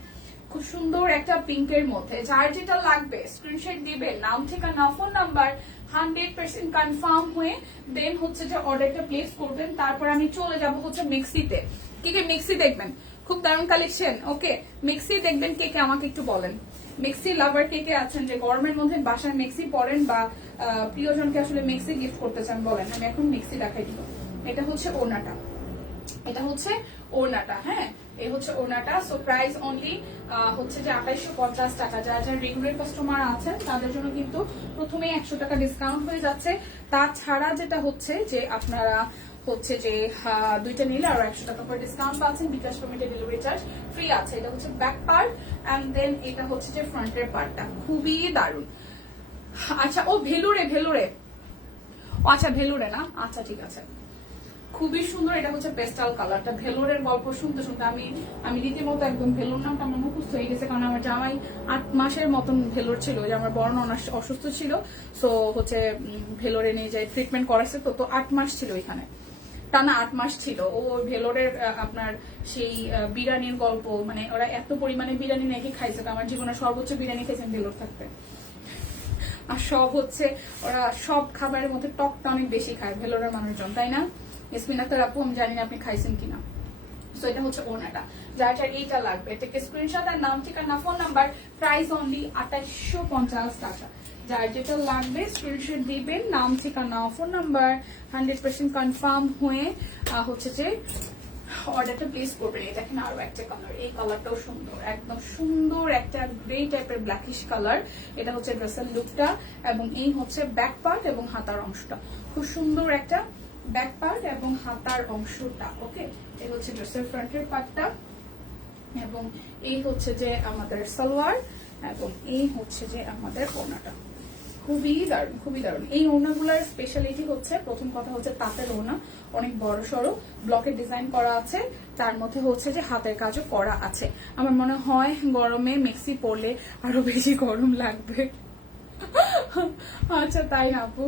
খুব সুন্দর একটা পিঙ্কের মধ্যে। যার যেটা লাগবে স্ক্রিনশট দিবে, নাম ঠিকানা ফোন নাম্বার 100% কনফার্ম হয়ে দেন হচ্ছে যে অর্ডারটা প্লেস করবেন। তারপর আমি চলে যাব হচ্ছে মিক্সিতে। কে মিক্সি দেখবেন? খুব দারুণ কালেকশন। ওকে মিক্সি দেখবেন কে আমাকে একটু বলেন। মিক্সি লাভার কে আছেন যে গরমের মধ্যে বাসায় মিক্সি পড়েন বা প্রিয়জনকে আসলে মিক্সি গিফট করতে চান, বলেন। আমি এখন মিক্সি দেখাই দিব। এটা হচ্ছে ওড়নাটা, হ্যাঁ এই হচ্ছে ওড়নাটা। সো প্রাইস অনলি হচ্ছে যে 2850 টাকা। যারা রেগুলার কাস্টমার আছেন তাদের জন্য কিন্তু প্রথমে 100 টাকা ডিসকাউন্ট হয়ে যাচ্ছে। তাছাড়া যেটা হচ্ছে যে আপনারা হচ্ছে যে 2টা নিলে আরো 100 টাকা করে ডিসকাউন্ট পাচ্ছেন। বিকাশ পেমেন্টে ডেলিভারি চার্জ ফ্রি আছে। এটা হচ্ছে ব্যাক পার্ট এন্ড দেন এটা হচ্ছে যে ফ্রন্টের পার্টটা, খুবই দারুণ। আচ্ছা ও ভেলুরে আচ্ছা ভেলুরে না, আচ্ছা ঠিক আছে, খুবই সুন্দর। এটা হচ্ছে পেস্টাল কালারটা। ভেলোরের গল্প শুনতে আমি রীতিমতো একদম ভেলোর নামটা আমার মুখস্থ হয়ে গেছে, কারণ আমার জামাই 8 মাসের মতন ভেলোর ছিল, যে আমার বড় নন অসুস্থ ছিল। সো হচ্ছে ভেলোরে নিয়ে যাই ট্রিটমেন্ট করাচ্ছে, তো 8 মাস ছিল এখানে, টানা 8 মাস ছিল ও। ভেলোরের আপনার সেই বিরিয়ানির গল্প, মানে ওরা এত পরিমাণে বিরিয়ানি নাকি খাইছে, আমার জীবনের সর্বোচ্চ বিরিয়ানি খাইছেন ভেলোর থাকতে। আর সব হচ্ছে ওরা সব খাবারের মধ্যে টকটা অনেক বেশি খায় ভেলোরের মানুষজন, তাই না? ইসমিনাতার আপু আমি জানি না আপনি খাইছেন কিনা। সো এটা হচ্ছে ওনাটা। যার এইটা লাগবে এটাকে স্ক্রিনশট আর নাম ঠিকানা ফোন নাম্বার। প্রাইস অনলি 2850 টাকা। যার যেটা লাগবে স্ক্রিনশট দিবেন, নাম ঠিকানা ফোন নাম্বার 100% কনফার্ম হয়ে হচ্ছে যে অর্ডারটা প্লেস করবেন। এই দেখেন আরো একটা কালার, এই কালারটাও সুন্দর, একদম সুন্দর একটা গ্রে টাইপের ব্ল্যাকিশ কালার। এটা হচ্ছে ড্রেসের লুকটা এবং এই হচ্ছে ব্যাক পার্ট এবং হাতার অংশটা, খুব সুন্দর একটা ব্যাক পার্ট এবং হাতার অংশটা। ওকে এই হচ্ছে ড্রেসের ফ্রন্টের পার্টটা এবং এই হচ্ছে যে আমাদের সালোয়ার এবং এই হচ্ছে যে আমাদের ওড়নাটা। খুবই দারুণ। এই ওড়নাগুলোর স্পেশালিটি হচ্ছে, প্রথম কথা হচ্ছে তাঁতের ওড়না, অনেক বড় সড়ো ব্লকের ডিজাইন করা আছে, তার মধ্যে হচ্ছে যে হাতের কাজও করা আছে। আমার মনে হয় গরমে মেক্সি পরলে আরো বেশি গরম লাগবে। আচ্ছা তাই না আপু?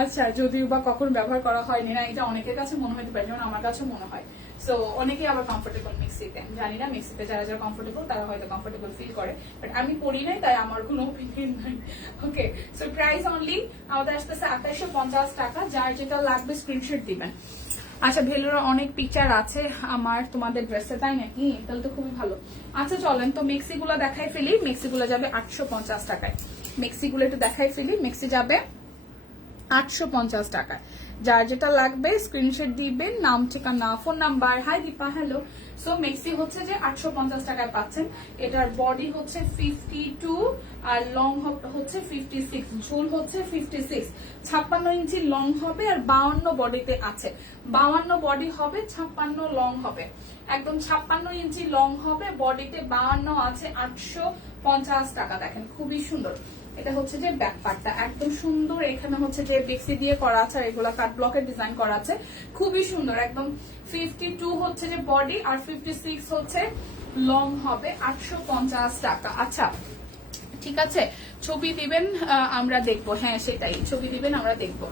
আচ্ছা যদিও বা কখন ব্যবহার করা হয়নি না, এটা অনেকের কাছে মনে হতে পারে, যেমন আমার কাছে মনে হয়। সো অনেকেই আবার কমফোর্টেবল মিক্সিতে, জানি না মিক্সিতে যারা যারা কমফোর্টেবল তারা হয়তো কমফোর্টেবল ফিল করে, বাট আমি পরি নাই তাই আমার কোনো ওপিনিয়ন নাই। ওকে, সো প্রাইস অনলি আমাদের আসতেছে 2850 টাকা। যার যেটা লাগবে স্ক্রিনশট দিবেন। আচ্ছা, ভেলোর অনেক পিকচার আছে আমার তোমাদের ড্রেসে, তাই নাকি? তাহলে তো খুবই ভালো। আচ্ছা চলেন তো মেক্সি গুলো দেখাই ফেলি। মেক্সি গুলো যাবে 850 টাকায়। মেক্সি গুলো একটু দেখাই ফেলি। মেক্সি যাবে 850 টাকায়। যার যেটা লাগবে স্ক্রিনশট দিবেন, নাম, ঠিকানা, phone number. Hi Dipa, hello. So maxi হচ্ছে যে 850 টাকায় পাচ্ছেন। এটার বডি হচ্ছে 52 আর লং হচ্ছে 56, ঝুল হচ্ছে 56, 56 ইঞ্চি লং হবে আর 52 বডিতে আছে। 52 বডি হবে, 56 লং হবে, একদম 56 ইঞ্চি লং হবে, বডিতে 52 আছে। 850 টাকা। দেখেন খুবই সুন্দর। এটা হচ্ছে যে ব্যাক পার্টটা একদম সুন্দর। এখানে হচ্ছে যে বেক্সি দিয়ে করা আছে আর এগুলা কাট ব্লকের ডিজাইন করা আছে, খুবই সুন্দর। একদম 52 হচ্ছে যে বডি আর 56 হচ্ছে লং হবে। 850 টাকা। আচ্ছা ঠিক আছে, ছবি দিবেন আমরা দেখবো। হ্যাঁ সেটাই, ছবি দিবেন আমরা দেখবো।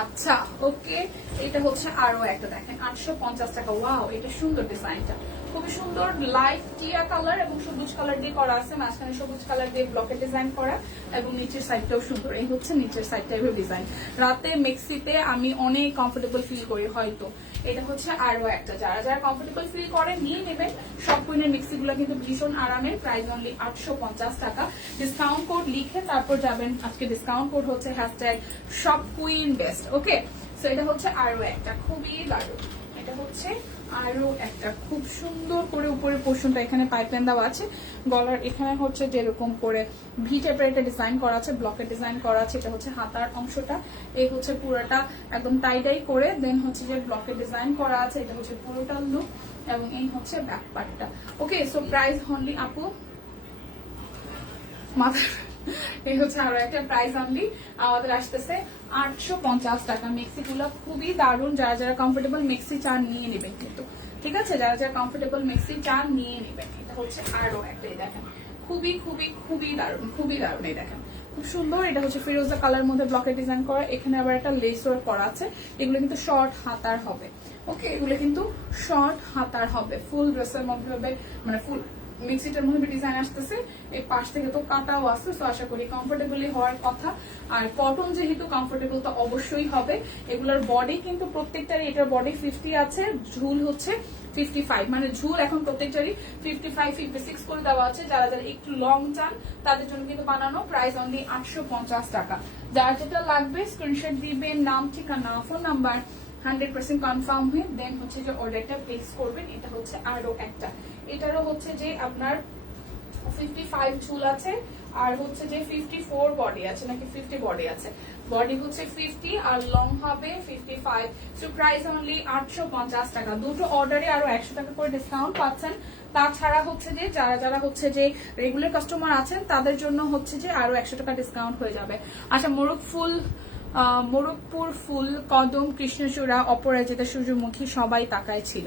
আচ্ছা ওকে, এটা হচ্ছে আরো একটা দেখেন 850 টাকা। ওয়াও, এটা সুন্দর ডিজাইনটা, খুবই সুন্দর। লাইট টিয়া কালার এবং সবুজ কালার দিয়ে করা আছে, মাঝখানে সবুজ কালার দিয়ে ব্লকের ডিজাইন করা এবং নিচের সাইডটাও সুন্দর। এই হচ্ছে নিচের সাইডটা এভাবে ডিজাইন। রাতে মেক্সিতে আমি অনেক কমফোর্টেবল ফিল করি হয়তো। এটা হচ্ছে আরো একটা, যারা যারা কমফোর্টেবল ফিল করে নিয়ে নেবেন। সব কুইনের মিক্সি গুলো কিন্তু ভীষণ আরামের। প্রাইস অনলি 850 টাকা। ডিসকাউন্ট কোড লিখে তারপর যাবেন। আজকে ডিসকাউন্ট কোড হচ্ছে #shopqueenbest। ওকে, সো এটা হচ্ছে আরো একটা খুবই দারুণ। এটা হচ্ছে আরো একটা খুব সুন্দর করে উপরের পোর্শনটা এখানে পাইপলাইন দেওয়া আছে। গলার এখানে হচ্ছে যেরকম করে ভি টাইপের একটা ডিজাইন করা আছে, ব্লকের ডিজাইন করা আছে। এটা হচ্ছে হাতার অংশটা, এই হচ্ছে পুরোটা একদম টাইডাই করে, দেন হচ্ছে যে ব্লকের ডিজাইন করা আছে। এটা হচ্ছে পুরোটা লুক এবং এই হচ্ছে ব্যাক পার্টটা। ওকে, সো প্রাইস অনলি আপু মাথার এই হচ্ছে আরো একটা প্রাইস অনলি আমাদের আসতেছে 850 টাকা। মেক্সি গুলো খুবই দারুণ। যারা যারা কমফোর্টেবল মেক্সি চান নিয়ে নেবেন কিন্তু, ঠিক আছে? যারা যারা কমফোর্টেবল মেক্সি চান নিয়ে নেবেন। এটা হচ্ছে আরো একটা, দেখেন খুবই খুবই খুবই দারুণ, খুবই দারুণ। এই দেখেন খুব সুন্দর। এটা হচ্ছে ফিরোজা কালার মধ্যে ব্লকের ডিজাইন করা। এখানে আবার একটা লেস ওয়ার্ক করা আছে। এগুলো কিন্তু শর্ট হাতার হবে। ওকে, এগুলো কিন্তু শর্ট হাতার হবে। ফুল ড্রেসের মধ্যে হবে, মানে ফুল মিক্সিটার মধ্যে ডিজাইন আসতেছে। এই পাশ থেকে তো কাটাও আসছে, তো আশা করি কমফোর্টেবলি হওয়ার কথা। আর কটন যেহেতু কমফোর্টেবল তো অবশ্যই হবে। এগুলোর বডি কিন্তু প্রত্যেকটারই, এটার বডি 50 আছে, ঝুল হচ্ছে 55, মানে ঝুল এখন প্রত্যেকটারই 55, 56 করে দেওয়া আছে। যারা যারা একটু লং চান তাদের জন্য কিন্তু বানানো। প্রাইস অনলি 850 টাকা। যার যেটা লাগবে স্ক্রিনশট দিবেন, নাম, ঠিকানা, ফোন নাম্বার 100% কনফার্ম হয়ে দেন হচ্ছে যে অর্ডারটা প্লেস করবেন। এটা হচ্ছে আরো একটা, এটারও হচ্ছে যে আপনার 55 ঝুল আছে আর হচ্ছে যে 54 বডি আছে, নাকি 50 বডি আছে। বডি হচ্ছে 50 আর লং হবে 55। সো প্রাইস অনলি 850 টাকা। দুটো অর্ডারে আরো 100 টাকা করে ডিসকাউন্ট পাচ্ছেন। তাছাড়া হচ্ছে যে যারা যারা হচ্ছে যে রেগুলার কাস্টমার আছেন তাদের জন্য হচ্ছে যে আরো 100 টাকা ডিসকাউন্ট হয়ে যাবে। আচ্ছা, মোরগপুর ফুল, কদম, কৃষ্ণচূড়া, অপরাজিতা, সূর্যমুখী সবাই তাকায় ছিল,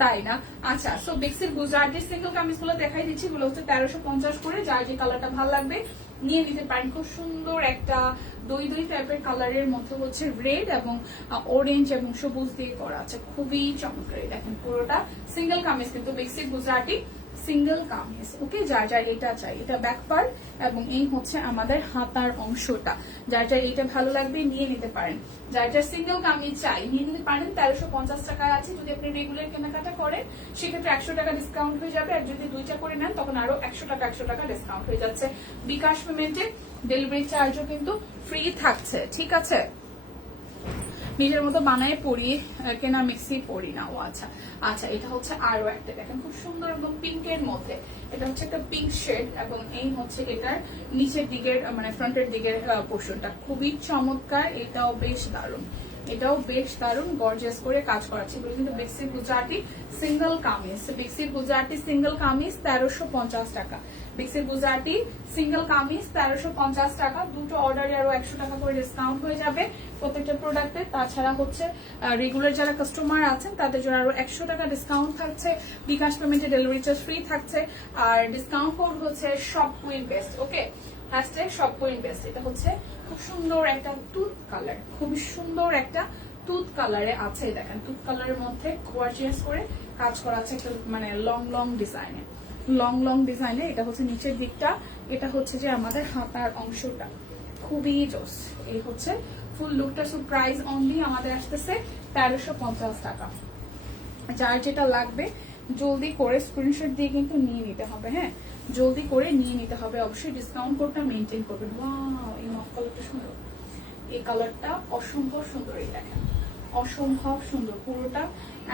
তাই না? আচ্ছা, সো বেক্সির গুজরাটের সিঙ্গেল কামিজ গুলো দেখাই দিচ্ছি। গুলো হচ্ছে 1350 করে। যার যে কালারটা ভালো লাগবে নিয়ে নিতে পারেন। খুব সুন্দর একটা দই দই টাইপের কালারের মধ্যে হচ্ছে রেড এবং অরেঞ্জ এবং সবুজ দিয়ে করা আছে, খুবই চমৎকার। দেখেন পুরোটা সিঙ্গেল কামিজ কিন্তু বেক্সির গুজরাটি সিঙ্গেল কামিজ। ওকে, যার যার এটা চাই, এটা ব্যাক পার্ট এবং এই হচ্ছে আমাদের হাতার অংশটা। যার যার এটা ভালো লাগবে নিয়ে নিতে পারেন। যার যার সিঙ্গেল কামিজ চাই নিয়ে নিতে পারেন। 1350 টাকায় আছে। যদি আপনি রেগুলার কেনাকাটা করেন সেক্ষেত্রে 100 টাকা ডিসকাউন্ট হয়ে যাবে। আর যদি দুইটা করে নেন তখন আরো 100 টাকা ডিসকাউন্ট হয়ে যাচ্ছে। বিকাশ পেমেন্টে ডেলিভারি চার্জও কিন্তু ফ্রি থাকছে, ঠিক আছে? নিজের মতো বানায় পরি, কেনা মিক্সি পরি না। ও আচ্ছা আচ্ছা, এটা হচ্ছে আরো একটা, দেখেন খুব সুন্দর এবং পিঙ্কের মধ্যে। এটা হচ্ছে একটা পিঙ্ক শেড এবং এই হচ্ছে এটার নিচের দিকের মানে ফ্রন্টের দিকের পোর্শনটা খুবই চমৎকার। এটাও বেশ দারুণ, এটাও বেশ দারুণ গর্জিয়াস করে কাজ করা আছে। এগুলো কিন্তু বেক্সির গুজরাটি সিঙ্গেল কামিজ। বেক্সির গুজরাটি সিঙ্গেল কামিজ 1350 টাকা। বেক্সির গুজরাটি সিঙ্গেল কামিজ 1350 টাকা। দুটো অর্ডারে আরো 100 টাকা করে ডিসকাউন্ট হয়ে যাবে প্রত্যেকটা প্রোডাক্টে। তাছাড়া হচ্ছে রেগুলার যারা কাস্টমার আছেন তাদের জন্য আরো 100 টাকা ডিসকাউন্ট থাকছে। বিকাশ পেমেন্টে ডেলিভারি চার্জ ফ্রি থাকছে। আর ডিসকাউন্ট কোড হচ্ছে shopqueenbest। ওকে, #shopqueenbest। এটা হচ্ছে খুব সুন্দর একটা টুথ কালার, খুবই সুন্দর একটা তুত কালারে আছে, দেখেন তুত কালারের মধ্যে গর্জিয়াস করে কাজ করা আছে একটা মানে লং লং ডিজাইনে, লং লং ডিজাইনে। এটা হচ্ছে নিচের দিকটা, এটা হচ্ছে যে আমাদের হাতার অংশটা, খুবই জোস। এই হচ্ছে ফুল লুকটা। সো প্রাইস অনলি আমাদের আসতেছে 1350 টাকা। যার যেটা লাগবে জলদি করে স্ক্রিনশট দিয়ে কিন্তু নিয়ে নিতে হবে। হ্যাঁ, জলদি করে নিয়ে নিতে হবে, অবশ্যই ডিসকাউন্ট কোডটা মেনটেন করবেন। ওয়াও, এই মফ কালারটা সুন্দর, এই কালারটা অসম্ভব সুন্দর। এই দেখেন অসম্ভব সুন্দর, পুরোটা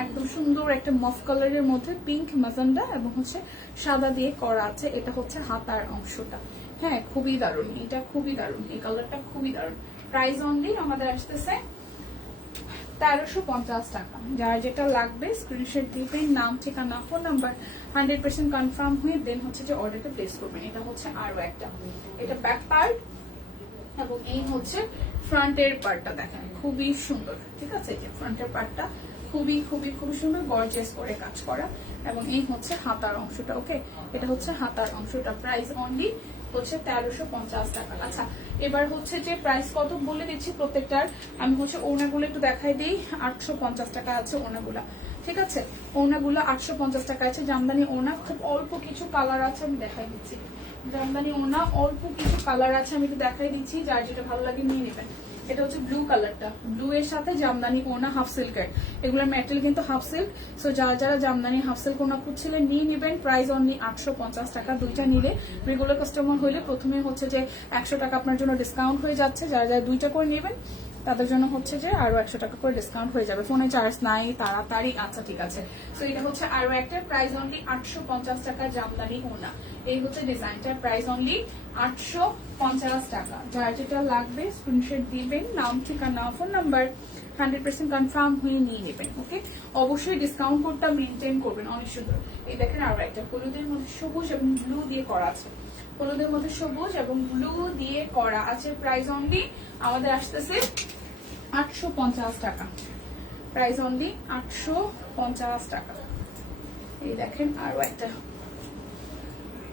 একদম সুন্দর একটা মফ কালারের মধ্যে পিঙ্ক ম্যাজেন্ডা এবং হচ্ছে সাদা দিয়ে করা আছে। এটা হচ্ছে হাতার অংশটা। হ্যাঁ, খুবই দারুণ, এটা খুবই দারুণ, এই কালারটা খুবই দারুণ। প্রাইস অনলি আমাদের আসতেছে 1350 টাকা। যার যেটা লাগবে স্ক্রিনশট দিবেন, নাম ঠিকানা ফোন নাম্বার 100% কনফার্ম হয়ে দেন হচ্ছে যে অর্ডারটা প্লেস করবেন। এটা হচ্ছে আরো একটা, এটা ব্যাক পার্ট এবং এই হচ্ছে ফ্রন্টের পার্টটা, দেখেন খুবই সুন্দর। ঠিক আছে, এই যে ফ্রন্টের পার্টটা খুবই খুবই খুবই সুন্দর, গর্জিয়াস করে কাজ করা এবং এই হচ্ছে হাতার অংশটা। ওকে, এটা হচ্ছে হাতার অংশটা। প্রাইস অনলি হচ্ছে 1350 টাকা। আচ্ছা, এবার হচ্ছে যে প্রাইস কত বলে দিচ্ছি প্রত্যেকটার। আমি হচ্ছে ওড়নাগুলো একটু দেখাই দিই। 850 টাকা আছে ওড়নাগুলা। ঠিক আছে, ওড়নাগুলো 850 টাকা আছে। জামদানি ওড়না খুব অল্প কিছু কালার আছে, আমি দেখাই দিচ্ছি। জামদানি ওড়না অল্প কিছু কালার আছে, আমি একটু দেখাই দিচ্ছি। যার যেটা ভালো লাগে নিয়ে নেবেন। এটা হচ্ছে ব্লু কালারটা, ব্লু এর সাথে জামদানি ওড়না হাফ সিল্কের। এগুলোর ম্যাটেরিয়াল কিন্তু হাফ সিল্ক। সো যারা যারা জামদানি হাফ সিল্ক ওড়না খুঁজছিলেন নিয়ে নেবেন। প্রাইস অনলি 850 টাকা। দুইটা নিলে রেগুলার কাস্টমার হইলে প্রথমে হচ্ছে যে 100 টাকা আপনার জন্য ডিসকাউন্ট হয়ে যাচ্ছে। যারা যারা দুইটা করে নেবেন তাদের জন্য হচ্ছে যে আরো 100 টাকা করে ডিসকাউন্ট হয়ে যাবে। ফোনে চার্জ নাই, তাড়াতাড়ি। আচ্ছা ঠিক আছে, তো এটা হচ্ছে আরো একটা। প্রাইস অনলি 850 টাকা জামদানি ওড়না। এই হচ্ছে ডিজাইনটার প্রাইস অনলি 850 টাকা। যার যেটা লাগবে স্ক্রিনশট দিবেন, নাম ঠিকানা ফোন নাম্বার 100% কনফার্ম হয়ে নিয়ে নেবেন। ওকে, অবশ্যই ডিসকাউন্ট কোডটা মেনটেন করবেন। অনেক সুন্দর। এই দেখেন আরো একটা হলুদের মধ্যে সবুজ এবং ব্লু দিয়ে করা আছে, হলুদের মধ্যে সবুজ এবং ব্লু দিয়ে করা আছে। প্রাইস অনলি আমাদের আসতেছে 850 টাকা। প্রাইস অনলি 850 টাকা। এই দেখেন আরো একটা।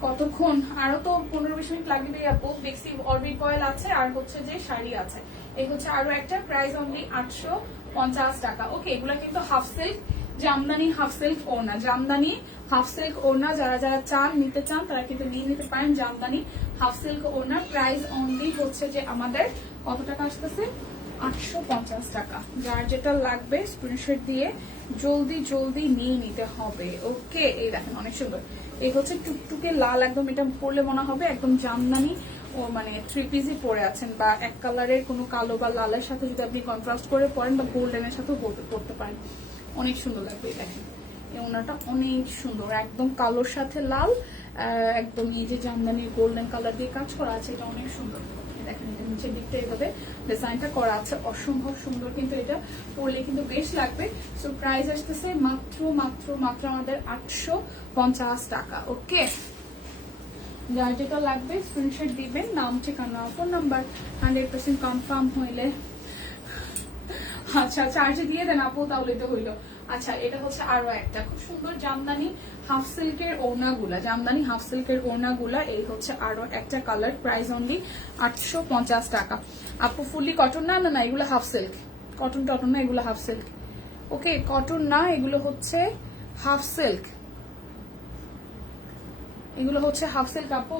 কতক্ষণ, আরো তো 15-20 মিনিট লাগবে আপু। বেক্সি অরবিট কয়েল আছে আর হচ্ছে যে শাড়ি আছে। এই হচ্ছে আরো একটা। প্রাইস অনলি 850 টাকা। ওকে, এগুলা কিন্তু half silk Jamdani half silk ওড়না, জামদানি হাফ সিল্ক ওড়না। যারা যারা চান নিতে চান তারা কিন্তু নিয়ে নিতে পারেন জামদানি হাফ সিল্ক ওড়না। প্রাইস অনলি হচ্ছে যে আমাদের কত টাকা আসতেছে, 850 টাকা। যার যেটা লাগবে স্ক্রিনশট দিয়ে জলদি জলদি নিয়ে নিতে হবে। ওকে, এই দেখেন অনেক সুন্দর। এই হচ্ছে টুকটুকে লাল, একদম এটা পরলে মনে হবে একদম জামদানি ও মানে 3 পিসই পরে আছেন, বা এক কালারের কোনো কালো বা লালের সাথে যদি আপনি কন্ট্রাস্ট করে পরেন বা গোল্ডেনের সাথেও পরতে পারেন, অনেক সুন্দর লাগবে। দেখেন এই ওনাটা অনেক সুন্দর, একদম কালোর সাথে লাল, একদম এই যে জামদানির গোল্ডেন কালার দিয়ে কাজ করা আছে, এটা অনেক সুন্দর। দেখেন এটা নিচের দিকটা এইভাবে ডিজাইনটা করা আছে, অসম্ভব সুন্দর। কিন্তু এটা পরলে কিন্তু বেশ লাগবে। সো প্রাইস আসতেছে মাত্র মাত্র মাত্র আমাদের 850 টাকা। ওকে, যার যেটা লাগবে স্ক্রিনশট দিবেন, নাম ঠিকানা ফোন নাম্বার 100% কনফার্ম হইলে। আচ্ছা, চার্জে দিয়ে দেন আপু, তাহলে তো হইলো। আচ্ছা, এটা হচ্ছে আরো একটা খুব সুন্দর জামদানি হাফ সিল্কের ওড়নাগুলা, জামদানি হাফ সিল্কের ওড়নাগুলা। এই হচ্ছে আরো একটা কালার। প্রাইস অনলি 850 টাকা। আপু ফুললি কটন না, না না এগুলো হাফ সিল্ক, কটন টটন না, এগুলো হাফ সিল্ক। ওকে, কটন না, এগুলো হচ্ছে হাফ সিল্ক, এগুলো হচ্ছে হাফ সিল্ক আপু।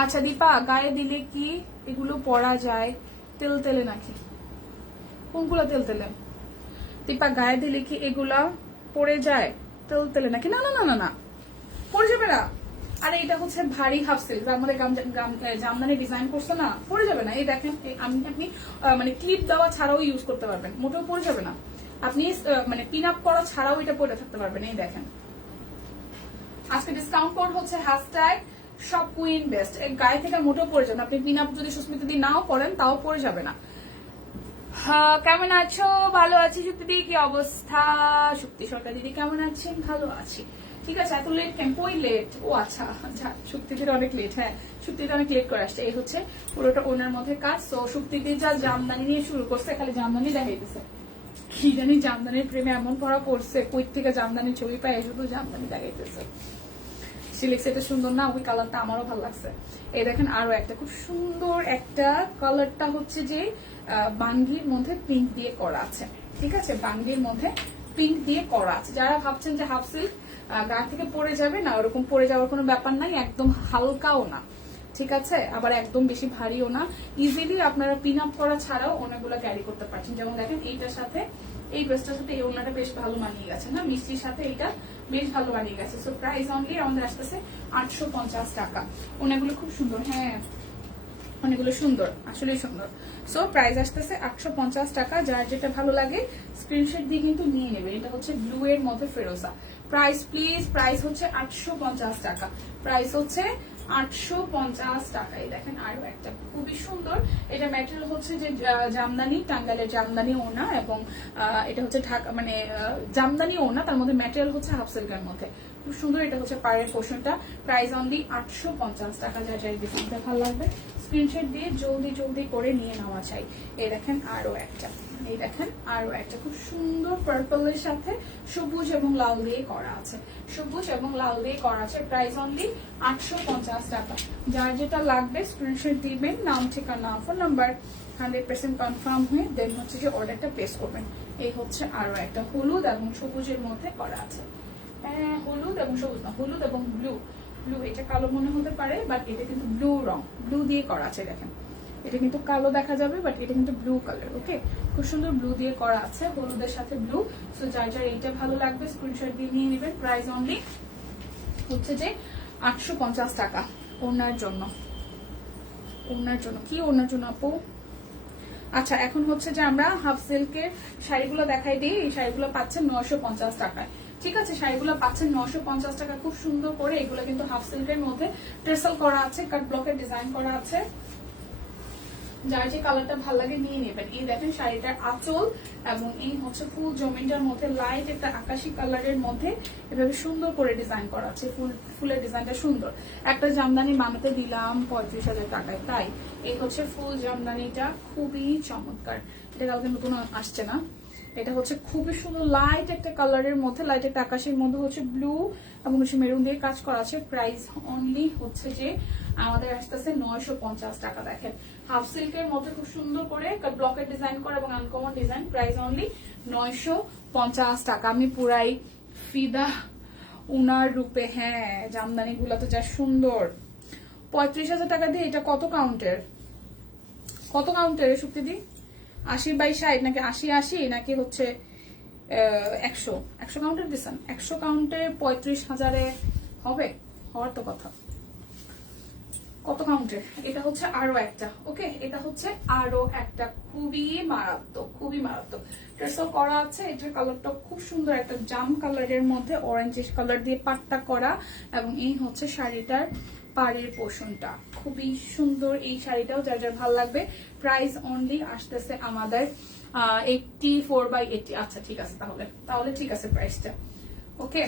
আচ্ছা দীপা, গায়ে দিলে কি এগুলো পরা যায় তেল তেলে নাকি? কোনগুলো তেল তেলে? দীপা, গায়ে দিলে কি এগুলা পরে যায় তেল তেলে নাকি? না না না না না, পরে যাবে না। আরে এটা হচ্ছে ভারী হাফ সিল্ক, আমাদের জামদানি ডিজাইন করছে না, পরে যাবে না। এই দেখেন আপনি মানে ক্লিপ দেওয়া ছাড়াও ইউজ করতে পারবেন, মোটেও পরে যাবে না। আপনি মানে পিন আপ করা ছাড়াও এটা পরে থাকতে পারবেন। এই দেখেন আজকে ডিসকাউন্ট কোড হচ্ছে #shop queen best। এই গায়ে থেকে মোটেও পরে যাবে না। আপনি পিন আপ যদি সুস্মিতা দি নাও করেন তাও পরে যাবে না। কেমন আছো? ভালো আছি শক্তি দি, কি অবস্থা? শক্তি সরকার দিদি কেমন আছেন? ভালো আছি। ঠিক আছে, এত লেট কেন? কই লেট? ও আচ্ছা, শক্তিদির অনেক লেট। হ্যাঁ, শক্তিদি অনেক লেট করে আসছে। এই হচ্ছে পুরোটা ওনার মধ্যে কাজ। তো শক্তিদি যা জামদানি নিয়ে শুরু করছে, খালি জামদানি দেখাইতেছে। কি জানি জামদানির প্রেমে এমন পড়া করছে, কই থেকে জামদানির ছবি পায়, শুধু জামদানি দেখাইতেছে। সে লিখছে এটা সুন্দর না, ওই কালারটা আমারও ভালো লাগছে। এই দেখেন আরো একটা খুব সুন্দর একটা কালারটা হচ্ছে যে বাঙ্গির মধ্যে পিঙ্ক দিয়ে করা আছে। ঠিক আছে, বাঙ্গির মধ্যে পিঙ্ক দিয়ে করা আছে। যারা ভাবছেন যে হাফ সিল্ক গা থেকে পরে যাবে না, ওরকম পরে যাওয়ার কোনো ব্যাপার নাই, একদম হালকাও না, ঠিক আছে, আবার একদম বেশি ভারীও না। ইজিলি আপনারা পিন আপ করা ছাড়াও অনেকগুলো ক্যারি করতে পারছেন। যেমন দেখেন এইটার সাথে এই ড্রেসটার সাথে এই ওড়নাটা বেশ ভালো মানিয়ে গেছে না, মিষ্টির সাথে এইটা বেশ ভালো মানিয়ে গেছে। সো প্রাইস অনলি আমাদের আসতেছে 850 টাকা। ওনাগুলো খুব সুন্দর, হ্যাঁ অনেকগুলো সুন্দর, আসলেই সুন্দর। সো প্রাইস আসতেছে 850 টাকা। যার যেটা ভালো লাগে স্ক্রিনশট দিয়ে কিন্তু নিয়ে নেবেন। এটা হচ্ছে ব্লু এর মধ্যে ফেরোজা। প্রাইস প্লিজ, প্রাইস হচ্ছে 850 টাকা, প্রাইস হচ্ছে 850 টাকায়। দেখেন আরো একটা খুবই সুন্দর, এটা ম্যাটেরিয়াল হচ্ছে যে জামদানি, টাঙ্গাইলের জামদানি ওনা, এবং এটা হচ্ছে ঢাকা মানে জামদানি ওনা, তার মধ্যে ম্যাটেরিয়াল হচ্ছে হাফ সিল্কের মধ্যে, খুব সুন্দর। এটা হচ্ছে পাড়ের পোর্শনটা, প্রাইস অনলি 850 টাকা। যা যাই ডিজাইনটা ভালো লাগবে স্ক্রিনশট দিয়ে জলদি জলদি করে নিয়ে নেওয়া চাই। এই দেখেন আরো একটা, এই দেখেন আরো একটা খুব সুন্দর পার্পলের সাথে সবুজ এবং লাল দিয়ে করা আছে, সবুজ এবং লাল দিয়ে করা আছে। প্রাইস অনলি 850 টাকা। যার যেটা লাগবে স্ক্রিনশট দিবেন, নাম ঠিকানা ফোন নাম্বার 100% কনফার্ম হয়ে দেন হচ্ছে যে অর্ডারটা প্লেস করবেন। এই হচ্ছে আরো একটা হলুদ এবং সবুজের মধ্যে করা আছে। হ্যাঁ হলুদ এবং সবুজ না, হলুদ এবং ব্লু, ব্লু এটা কালো মনে হতে পারে বাট এটা কিন্তু ব্লু রং, ব্লু দিয়ে করা আছে। দেখেন এটা কিন্তু কালো দেখা যাবে বাট এটা কিন্তু ব্লু কালার। ওকে, খুব সুন্দর ব্লু দিয়ে করা আছে, হলুদের সাথে ব্লু। সো যার যার এইটা ভালো লাগবে স্ক্রিনশট দিয়ে নিয়ে নেবেন। প্রাইস অনলি হচ্ছে যে 850 টাকা। ওনার জন্য, ওনার জন্য কি, ওনার জন্য আপু? আচ্ছা এখন হচ্ছে যে আমরা হাফ সিল্কের শাড়িগুলো দেখাই দিই। এই শাড়িগুলো পাচ্ছেন 950 টাকায়। ঠিক আছে, শাড়িগুলো পাচ্ছেন 950 টাকা, খুব সুন্দর করে। এগুলো কিন্তু হাফ সিল্কের মধ্যে ট্রেসেল করা আছে, কাট ব্লকের ডিজাইন করা আছে। যার যে কালারটা ভালো লাগে নিয়ে নেবেন। এই দেখেন শাড়িটার আঁচল এবং এই হচ্ছে ফুল জমিনটার মধ্যে লাইট একটা আকাশি কালারের মধ্যে এভাবে সুন্দর করে ডিজাইন করা আছে। ফুলের ডিজাইনটা সুন্দর। একটা জামদানি বানাতে দিলাম 35,000 টাকায়, তাই এই হচ্ছে ফুল জামদানিটা, খুবই চমৎকার। এটা কালকে নতুন আসছে না, এটা হচ্ছে খুবই সুন্দর লাইট একটা কালারের মধ্যে, লাইট একটা আকাশের মধ্যে হচ্ছে ব্লু এবং হচ্ছে মেরুন দিয়ে কাজ করা আছে। প্রাইস অনলি হচ্ছে যে আমাদের আসতেছে 950 টাকা। দেখেন হাফ সিল্কের মধ্যে খুব সুন্দর করে ব্লকের ডিজাইন করা এবং আনকমন ডিজাইন। প্রাইস অনলি 950 টাকা। আমি পুরাই ফিদা উনার রূপে। হ্যাঁ জামদানি গুলা তো যা সুন্দর। 35,000 টাকা দিয়ে এটা কত কাউন্টের, কত কাউন্টের শক্তি দি? 80/60 নাকি 80/80 নাকি হচ্ছে 100 কাউন্টের দিচ্ছেন? 100 কাউন্টে 35,000-এ হবে? হওয়ার তো কথা। কত কাউন্টের? এটা হচ্ছে আরো একটা। ওকে, এটা হচ্ছে আরো একটা খুবই মারাত্মক, খুবই মারাত্মক ড্রেসও করা আছে। এটার কালারটা খুব সুন্দর, একটা জাম কালারের মধ্যে অরেঞ্জিশ কালার দিয়ে পাট্টা করা, এবং এই হচ্ছে শাড়িটার পাড়ের পোর্শনটা খুবই সুন্দর। এই শাড়িটাও যার যার ভালো লাগবে। প্রাইস অনলি আসতেছে আমাদের 84/80। আচ্ছা ঠিক আছে, তাহলে ঠিক আছে প্রাইসটা। ওকে,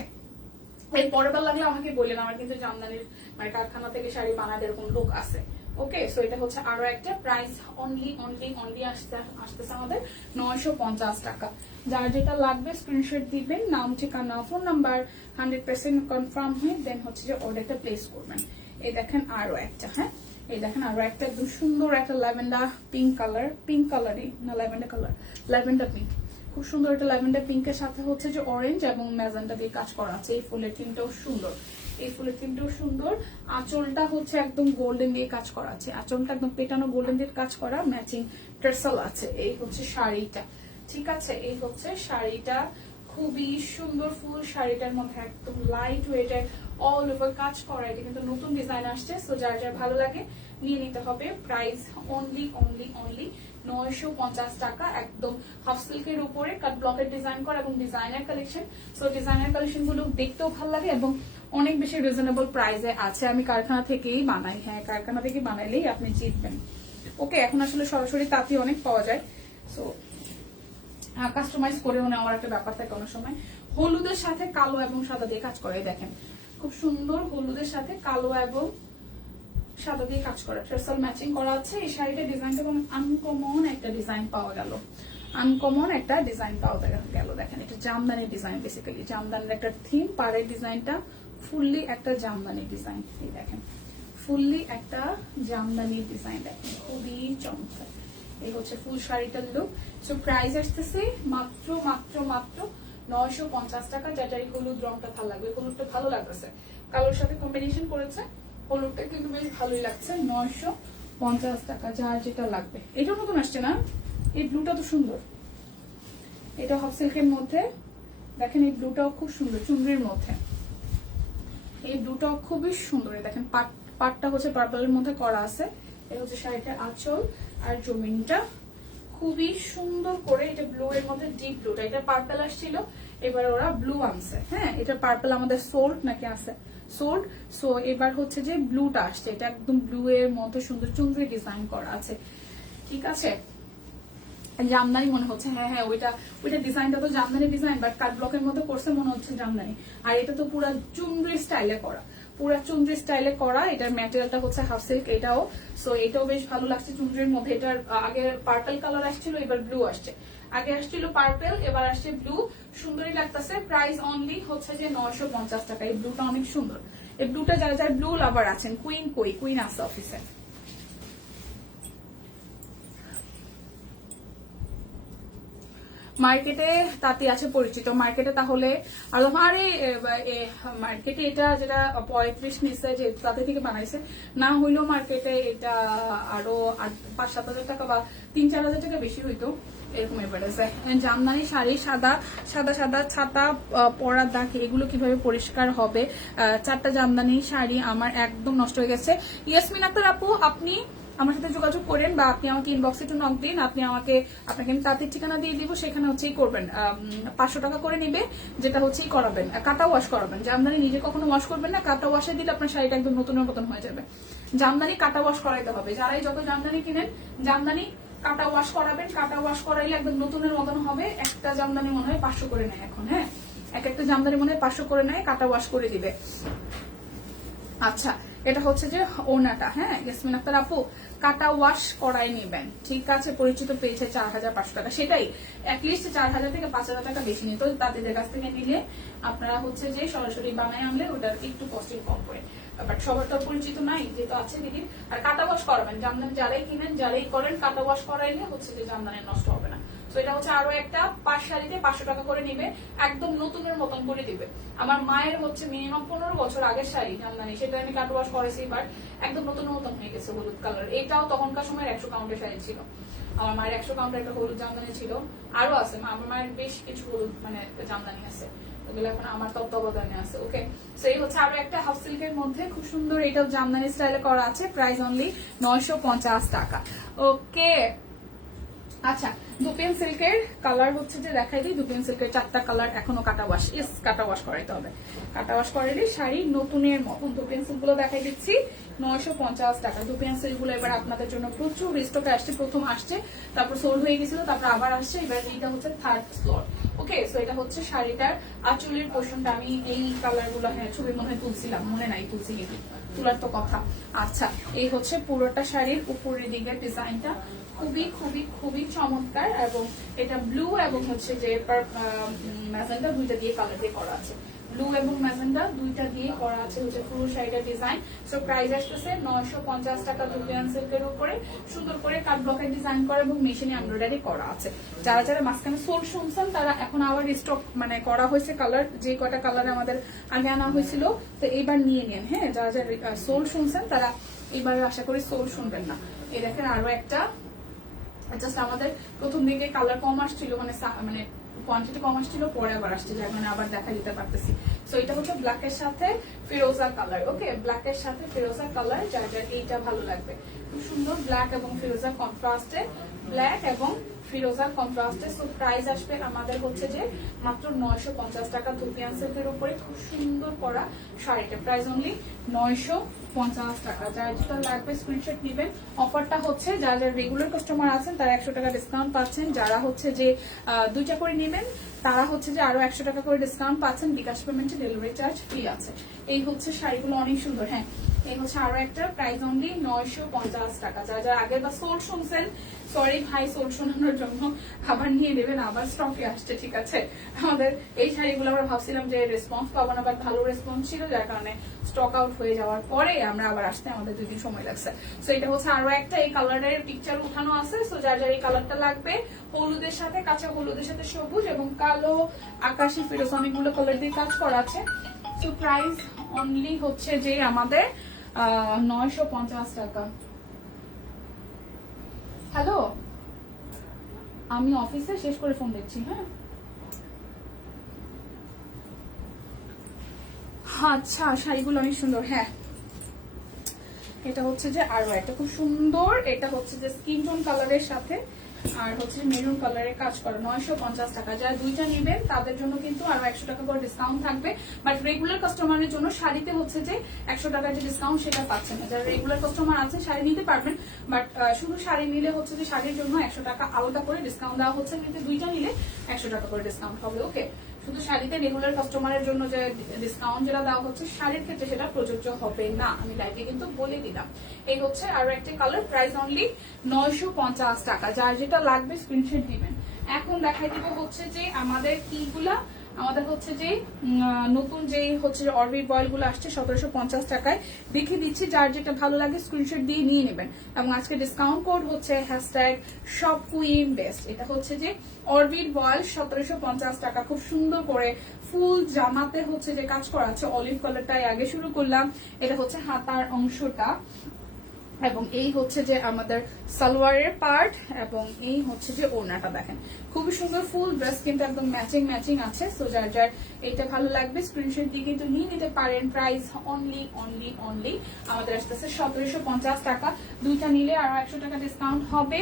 এর পরের বার লাগলে আমাকে বললেন, আমার কিন্তু জামদানির মানে কারখানা থেকে শাড়ি বানাতে এরকম লোক আছে। ওকে, সো এটা হচ্ছে আরো একটা। প্রাইস অনলি আসতেছে আমাদের 950 টাকা। যার যেটা লাগবে স্ক্রিনশট দিবেন, নাম ঠিকানা ফোন নাম্বার 100% কনফার্ম হয়ে দেন হচ্ছে যে অর্ডারটা প্লেস করবেন। এই দেখেন আরো একটা, হ্যাঁ এই দেখেন আরো একটা একদম সুন্দর একটা ল্যাভেন্ডার পিঙ্ক কালার, পিঙ্ক কালারই না ল্যাভেন্ডার কালার, ল্যাভেন্ডার পিঙ্ক, খুব সুন্দর একটা ল্যাভেন্ডার পিঙ্কের সাথে হচ্ছে যে অরেঞ্জ এবং ম্যাজেন্টা দিয়ে কাজ করা আছে। এই ফুলের থিমটাও সুন্দর, এই ফুলের থিমটাও সুন্দর। আঁচলটা হচ্ছে একদম গোল্ডেন দিয়ে কাজ করা আছে, আঁচলটা একদম পেটানো গোল্ডেন দিয়ে কাজ করা, ম্যাচিং টার্সেল আছে। এই হচ্ছে শাড়িটা, ঠিক আছে, এই হচ্ছে শাড়িটা খুবই সুন্দর। ফুল শাড়িটার মধ্যে একদম লাইট ওয়েটের অল ওভার কাজ করা। এটা কিন্তু নতুন ডিজাইন আসছে, সো যার যার ভালো লাগে নিয়ে নিতে হবে। প্রাইস অনলি 950 টাকা। একদম হাফ সিল্কের উপরে কাট ব্লকের ডিজাইন করা এবং designer collection. So designer collection গুলো দেখতেও ভালো লাগে এবং অনেক বেশি রিজনেবল প্রাইসে আছে। আমি কারখানা থেকেই বানাই, হ্যাঁ কারখানা থেকে বানাইলেই আপনি জিতবেন। ওকে, এখন আসলে সরাসরি তাঁতি অনেক পাওয়া যায়, সো কাস্টমাইজ করেও নেওয়ার একটা ব্যাপার থাকে অনেক সময়। হলুদের সাথে কালো এবং সাদা দিয়ে কাজ করে, দেখেন খুব সুন্দর হলুদের সাথে কালো এবং সাদা দিয়ে কাজ করা, ট্রেসাল ম্যাচিং করা আছে। এই শাড়িটা ডিজাইনটা এবং আনকমন একটা ডিজাইন পাওয়া গেল, আনকমন একটা ডিজাইন পাওয়া গেল। দেখেন এটা জামদানির ডিজাইন, বেসিক্যালি জামদানির একটা থিম। পাড়ের ডিজাইনটা ফুললি একটা জামদানি ডিজাইন, এই দেখেন ফুললি একটা জামদানি ডিজাইন, দেখেন খুবই চমৎকার। এই হচ্ছে ফুল শাড়িটার লুক। সো প্রাইস আসতেছে মাত্র মাত্র মাত্র 950 টাকা। যার এই হলুদ রংটা ভালো লাগবে, হলুদটা ভালো লাগতেছে, কালোর সাথে কম্বিনেশন করেছে, হলুদটা কিন্তু বেশ ভালোই লাগছে। 950 টাকা, যার যেটা লাগবে। এটা নতুন আসছে না, এই ব্লুটা তো সুন্দর, এটা হাফ সিল্কের মধ্যে, দেখেন এই ব্লুটাও খুব সুন্দর, চুনরির মধ্যে এই ব্লুটাও খুবই সুন্দর। দেখেন পাটটা হচ্ছে পার্পলের মধ্যে করা আছে। এই হচ্ছে শাড়িটার আঁচল আর জমিনটা খুবই সুন্দর করে, এটা ব্লু এর মধ্যে ডিপ ব্লুটা, এটা পার্পল আসছিল, এবার ওরা ব্লু আনছে। হ্যাঁ, এটা পার্পল আমাদের সোল্ড নাকি আছে সোল্ড, সো এবার হচ্ছে যে ব্লুটা আসছে, এটা একদম ব্লু এর মধ্যে সুন্দর চুনরি ডিজাইন করা আছে। ঠিক আছে, জামদানি মনে হচ্ছে, হ্যাঁ হ্যাঁ ওইটা ডিজাইনটা তো জামদানি ডিজাইন, বাট কাট ব্লকের মধ্যে করছে মনে হচ্ছে জামদানি। আর এটা তো পুরো চুনরি স্টাইলে করা, পুরা চুনরি স্টাইলে করা। এটার ম্যাটেরিয়ালটা হচ্ছে হাফ সিল্ক, এটাও সো এটাও বেশ ভালো লাগছে চুনরির মধ্যে। এটার আগে পার্পল কালার আসছিল, এবার ব্লু আসছে, আগে আসছিল পার্পল, এবার আসছে ব্লু, সুন্দরই লাগতেছে। প্রাইস অনলি হচ্ছে যে 950 টাকা। এই ব্লুটা অনেক সুন্দর, এই ব্লুটা যারা যারা ব্লু লাভার আছেন, কুইন আছে অফিসে। মার্কেটে তাতে আছে পরিচিত, মার্কেটে তাহলে আরে মার্কেটে এটা যেটা 35 নিচ্ছে, যে তাতে থেকে বানাইছে, না হইলেও মার্কেটে এটা আরো 5-7 হাজার টাকা বা 3-4 হাজার টাকা বেশি হইতো, এরকম এবারেছে। জামদানি শাড়ি, সাদা সাদা সাদা ছাতা পরার দাগ, এগুলো কিভাবে পরিষ্কার হবে? 4টা জামদানি শাড়ি আমার একদম নষ্ট হয়ে গেছে। ইয়াসমিন আক্তার আপু, আপনি আমার সাথে যোগাযোগ করেন বা আপনি আমাকে ইনবক্সে একটু নক দিন, আপনাকে আমি তাঁতের ঠিকানা দিয়ে দিব, সেখানে হচ্ছেই করবেন। 500 টাকা করে নিবে, যেটা হচ্ছেই করাবেন, কাটা ওয়াশ করাবেন। জামদানি নিজে কখনো ওয়াশ করবেন না, কাটা ওয়াশে দিলে আপনার শাড়িটা একদম নতুনের মতন হয়ে যাবে। জামদানি কাটা ওয়াশ করাইতে হবে, যারাই যত জামদানি কিনেন জামদানি কাটা ওয়াশ করাবেন, কাটা ওয়াশ করাইলে একদম নতুনের মতন হবে। একটা জামদানি মনে হয় 500 করে নেয় এখন, হ্যাঁ একটা জামদানি মনে হয় 500 করে নেয়, কাটা ওয়াশ করে দিবে। আচ্ছা, এটা হচ্ছে যে ওনাটা, হ্যাঁ ইয়াসমিন আক্তার আপু, কাটা ওয়াশ করাই নেবেন, ঠিক আছে? পরিচিত পেয়েছে 4500 টাকা, সেটাই অ্যাটলিস্ট 4000 থেকে 5000 টাকা বেশি নিত তাদের কাছ থেকে নিলে। আপনারা হচ্ছে যে সরাসরি বানায় আনলে ওটার একটু কস্টিং কম পড়ে, বাট সবার তো পরিচিত নাই, যেহেতু আছে দিদির। আর কাটা ওয়াশ করাবেন, জামদানি যারাই কিনেন যারাই করেন, কাটা ওয়াশ করাইলে হচ্ছে যে জামদানি নষ্ট হবে না। তো এটা হচ্ছে আরো একটা, 5 শাড়িতে 500 টাকা করে নিবে, একদম নতুনের মতন করে দিবে। আমার মায়ের হচ্ছে মিনিমাম 15 বছর আগের শাড়ি জামদানি, সেটা আমি কাটা ওয়াশ করেছি, এবার একদম নতুন মতন হয়ে গেছে, হলুদ কালার। এটাও তখনকার সময় 100 কাউন্টের শাড়ি ছিল, আমার মায়ের 100 কাউন্টের একটা হলুদ জামদানি ছিল, আরো আছে আমার মায়ের বেশ কিছু হলুদ মানে জামদানি আছে, ওগুলো এখন আমার তত্ত্বাবধানে আছে। ওকে, সো এই হচ্ছে আরো একটা হাফ সিল্কের মধ্যে খুব সুন্দর, এটাও জামদানি স্টাইলে করা আছে, প্রাইস অনলি 950 টাকা। ওকে, আচ্ছা, দুপিয়ান সিল্কের কালার হচ্ছে যে দেখাই দিই, দুপিয়ান সিল্কের 4টা কালার এখনো কাটা ওয়াশ, কাটা ওয়াশ করাইতে হবে, কাটা ওয়াশ করাইলে শাড়ি নতুনের মতন। দুপিয়ান সিল্ক গুলো দেখাই দিচ্ছি 950 টাকা। দুপিয়ান সিল্ক গুলো এবার আপনাদের জন্য প্রচুর স্টকে আসছে, প্রথম আসছে, তারপর সোল্ড হয়ে গেছিল, তারপর আবার আসছে, এবার এইটা হচ্ছে 3rd স্লট। ওকে, সো এটা হচ্ছে শাড়িটার আঁচলের পোর্শনটা। আমি এই কালার গুলো, হ্যাঁ ছবি মনে হয় তুলছিলাম, মনে নাই তুলছি কিন্তু, তোলার তো কথা। আচ্ছা, এই হচ্ছে পুরোটা শাড়ির উপরের দিকের ডিজাইনটা, খুবই খুবই খুবই চমৎকার, এবং এটা ব্লু এবং হচ্ছে যে ম্যাজেন্ডা দুইটা দিয়ে কালার দিয়ে করা আছে, ব্লু এবং ম্যাজেন্ডা দুইটা দিয়ে করা আছে হচ্ছে পুরো শাড়িটার ডিজাইন। সো প্রাইস আসতেছে 950 টাকা। দুপিয়ান সিল্কের উপরে সুন্দর করে কাট ব্লকের ডিজাইন করা এবং মেশিনে এমব্রয়ডারি করা আছে। যারা যারা মাঝখানে সোল শুনছেন তারা এখন আবার স্টক মানে করা হয়েছে কালার, যে কটা কালার আমাদের আগে আনা হয়েছিল, তো এইবার নিয়ে নেন। হ্যাঁ, যারা যারা সোল শুনছেন তারা এবার আশা করি সোল শুনবেন না। এই দেখেন আরো একটা, জাস্ট আমাদের প্রথম দিকে কালার কম আসছিল, মানে কোয়ান্টিটি কম আসছিল, পরে আবার আসছে, যার মানে আবার দেখা দিতে পারতেছি। সো এটা হচ্ছে ব্ল্যাকের সাথে ফিরোজা কালার। ওকে, ব্ল্যাকের সাথে ফিরোজা কালার, যার যার এইটা ভালো লাগবে, খুব সুন্দর ব্ল্যাক এবং ফিরোজা কন্ট্রাস্টে, ব্ল্যাক এবং ফিরোজা কন্ট্রাস্টে। সো প্রাইস আসবে আমাদের হচ্ছে যে মাত্র 950 টাকা। দুপিয়ান সিল্কের উপরে খুব সুন্দর করা শাড়িটা, প্রাইস অনলি 950 টাকা। যার যেটা লাগবে স্ক্রিনশট নেবেন। অফারটা হচ্ছে যারা যারা রেগুলার কাস্টমার আছেন তারা 100 টাকা ডিসকাউন্ট পাচ্ছেন, যারা হচ্ছে যে 2টা করে নেবেন তারা হচ্ছে যে আরো 100 টাকা করে ডিসকাউন্ট পাচ্ছেন। বিকাশ পেমেন্টে ডেলিভারি চার্জ ফ্রি আছে। এই হচ্ছে শাড়িগুলো অনেক সুন্দর। হ্যাঁ, এই হচ্ছে আরো একটা, প্রাইস অনলি 950 টাকা। যারা আগের বা সোল শুনছেন, সরি ভাই, সোল শোনানোর জন্য আবার নিয়ে নেবেন, আবার স্টকে আসছে, ঠিক আছে। আমাদের এই শাড়িগুলো আমরা ভাবছিলাম যে রেসপন্স পাবো না, বাট ভালো রেসপন্স ছিল, যার কারণে স্টক আউট হয়ে যাওয়ার পরে আমরা আবার আসতে আমাদের 2 দিন সময় লাগছে। সো এটা হচ্ছে আরো একটা, এই কালারের পিকচার উঠানো আছে। সো যার যার এই কালারটা লাগবে, হলুদের সাথে, কাঁচা হলুদের সাথে সবুজ এবং কালো, আকাশি, ফিরোজ, অনেকগুলো কালার দিয়ে কাজ করা আছে। সো প্রাইস অনলি হচ্ছে যে আমাদের 950 টাকা। হ্যালো, আমি অফিসে শেষ করে ফোন দেখছি। হ্যাঁ, আচ্ছা, শাড়িগুলো অনেক সুন্দর। হ্যাঁ, এটা হচ্ছে যে আরো একটা খুব সুন্দর, এটা হচ্ছে যে স্কিন টোন কালারের সাথে আর হচ্ছে মেরুন কালারের কাজ করা, 950 টাকা। যারা দুইটা নেবেন তাদের জন্য কিন্তু আরো 100 টাকা করে ডিসকাউন্ট থাকবে, বাট রেগুলার কাস্টমারের জন্য শাড়িতে হচ্ছে যে 100 টাকার যে ডিসকাউন্ট সেটা পাচ্ছেন না। যারা রেগুলার কাস্টমার আছে শাড়ি নিতে পারবেন, বাট শুধু শাড়ি নিলে হচ্ছে যে শাড়ির জন্য 100 টাকা আলাদা করে ডিসকাউন্ট দেওয়া হচ্ছে, কিন্তু দুইটা নিলে 100 টাকা করে ডিসকাউন্ট হবে। ওকে, শুধু শাড়িতে রেগুলার কাস্টমারের জন্য যে ডিসকাউন্ট যেটা দেওয়া হচ্ছে, শাড়ির ক্ষেত্রে সেটা প্রযোজ্য হবে না, আমি লাইভে কিন্তু বলে দিলাম। এই হচ্ছে আরো একটা কালার, প্রাইস অনলি 950 টাকা। যার যেটা লাগবে স্ক্রিনশট দিবেন। এখন দেখাই দিব হচ্ছে যে আমাদের কিগুলা, আমাদের হচ্ছে যে নতুন যে হচ্ছে অরবিট বয়েল গুলো আসছে 1750 টাকায়, দেখে দিচ্ছি। যার যেটা ভালো লাগে স্ক্রিনশট দিয়ে নিয়ে নেবেন। এবং আজকে ডিসকাউন্ট কোড হচ্ছে #shopqueenbest। এটা হচ্ছে যে অরবিট বয়েল 1750 টাকা, খুব সুন্দর করে ফুল জামাতে হচ্ছে যে কাজ করা আছে। অলিভ কালারটাই আগে শুরু করলাম, এটা হচ্ছে হাতার অংশটা, এবং এই হচ্ছে যে আমাদের সালোয়ারের পার্ট, এবং এই হচ্ছে যে ওড়নাটা। দেখেন খুবই সুন্দর, ফুল ড্রেস কিন্তু একদম ম্যাচিং ম্যাচিং আছে। সো যার যার এটা ভালো লাগবে স্ক্রিনশট দিয়ে কিন্তু নিয়ে নিতে পারেন। প্রাইস অনলি অনলি অনলি আমাদের আসতেছে 1750 টাকা। দুইটা নিলে আরো 100 টাকা ডিসকাউন্ট হবে,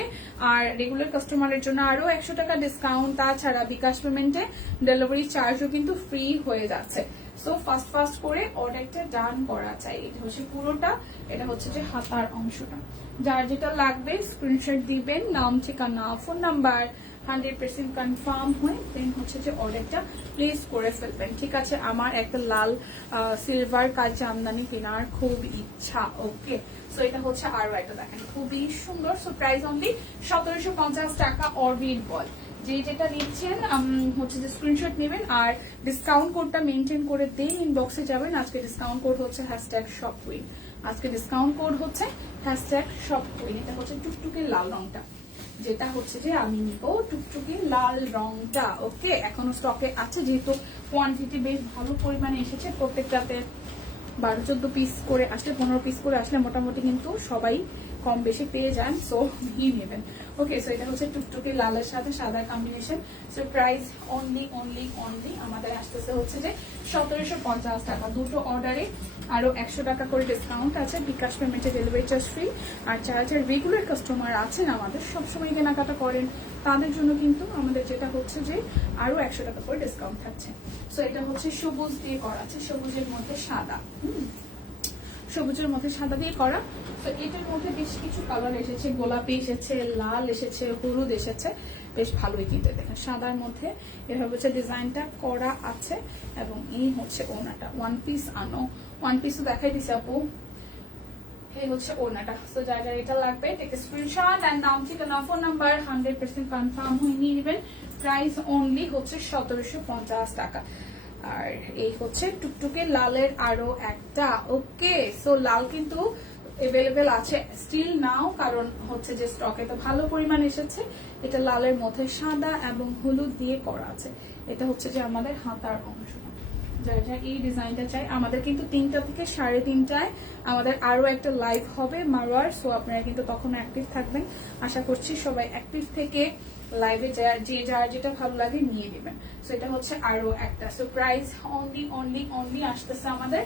আর রেগুলার কাস্টমারের জন্য আরো 100 টাকা ডিসকাউন্ট। তাছাড়া বিকাশ পেমেন্টে ডেলিভারি চার্জও কিন্তু ফ্রি হয়ে যাচ্ছে। সো ফাস্ট ফাস্ট করে অর্ডারটা ডান করা চাই। এটা হচ্ছে পুরোটা, এটা হচ্ছে যে হাতার অংশটা। যার যেটা লাগবে স্ক্রিনশট দিবেন, নাম, ঠিকানা, ফোন নাম্বার 100% কনফার্ম হয়ে দেন হচ্ছে যে অর্ডারটা প্লেস করে ফেলবেন, ঠিক আছে। আমার একটা লাল সিলভার কাজ জামদানি কেনার খুব ইচ্ছা। ওকে, সো এটা হচ্ছে আরো একটা, দেখেন খুবই সুন্দর। সো প্রাইস অনলি 1750 টাকা। অরবিট বল, যে যেটা নিচ্ছেন হচ্ছে যে স্ক্রিনশট নেবেন, আর ডিসকাউন্ট কোডটা মেনটেন করে দেন, ইনবক্সে যাবেন। আজকে ডিসকাউন্ট কোড হচ্ছে #shopqueen। আজকে ডিসকাউন্ট কোড হচ্ছে #shopqueen। এটা হচ্ছে টুকটুকে লাল রংটা, যেটা হচ্ছে যে আমি নিব টুকটুকে লাল রংটা। ওকে, এখনো স্টকে আছে, যেহেতু কোয়ান্টিটি বেশ ভালো পরিমাণে এসেছে। প্রত্যেকটাতে 12-14 পিস করে আসলে, 15 পিস করে আসলে মোটামুটি কিন্তু সবাই কম বেশি পেয়ে যান। সো নিয়ে নেবেন। ওকে, সো এটা হচ্ছে টুকটুকি লালের সাথে সাদার combination. So price only only only আমাদের আসতেছে হচ্ছে যে 1750 টাকা। দুটো অর্ডারে আরো 100 টাকা করে ডিসকাউন্ট আছে, বিকাশ পেমেন্টে ডেলিভারি চার্জ ফ্রি। আর যারা যারা রেগুলার কাস্টমার আছেন, আমাদের সবসময় কেনাকাটা করেন, তাদের জন্য কিন্তু আমাদের যেটা হচ্ছে যে আরো 100 টাকা করে ডিসকাউন্ট থাকছে। সো এটা হচ্ছে সবুজ দিয়ে করা আছে, সবুজের মধ্যে সাদা, সবুজের মধ্যে সাদা দিয়ে করা। তো এটার মধ্যে বেশ কিছু কালার এসেছে, গোলাপি এসেছে, লাল এসেছে, হলুদ এসেছে, বেশ ভালোই কিন্তু। দেখেন সাদার মধ্যে এভাবে হচ্ছে ডিজাইনটা করা আছে, এবং এই হচ্ছে ওড়নাটা। ওয়ান পিস আনো, ওয়ান পিসও দেখাই দিছে আপু। এই হচ্ছে ওড়নাটা। তো যার যার এটা লাগবে টেক স্ক্রিনশট এন্ড নাম, ঠিকানা, ফোন নাম্বার 100% কনফার্ম হয়ে নিয়ে নেবেন। প্রাইস অনলি হচ্ছে 1750 টাকা। আর এই হচ্ছে টুকটুকে লালের আরো একটা। ওকে, সো লাল কিন্তু এভেলেবেল আছে স্টিল নাও, কারণ হচ্ছে যে স্টকে তো ভালো পরিমাণ এসেছে। এটা লালের মধ্যে সাদা এবং হলুদ দিয়ে করা আছে। এটা হচ্ছে যে আমাদের হাতার অংশ। যারা যারা এই ডিজাইনটা চাই, আমাদের কিন্তু 3টা থেকে 3:30টায় আমাদের আরো একটা লাইভ হবে মারওয়ার। সো আপনারা কিন্তু তখন অ্যাক্টিভ থাকবেন। আশা করছি সবাই অ্যাক্টিভ থেকে লাইভে যে যার যেটা ভালো লাগে নিয়ে নেবেন। সো এটা হচ্ছে আরো একটা। So price only only only আসতেছে আমাদের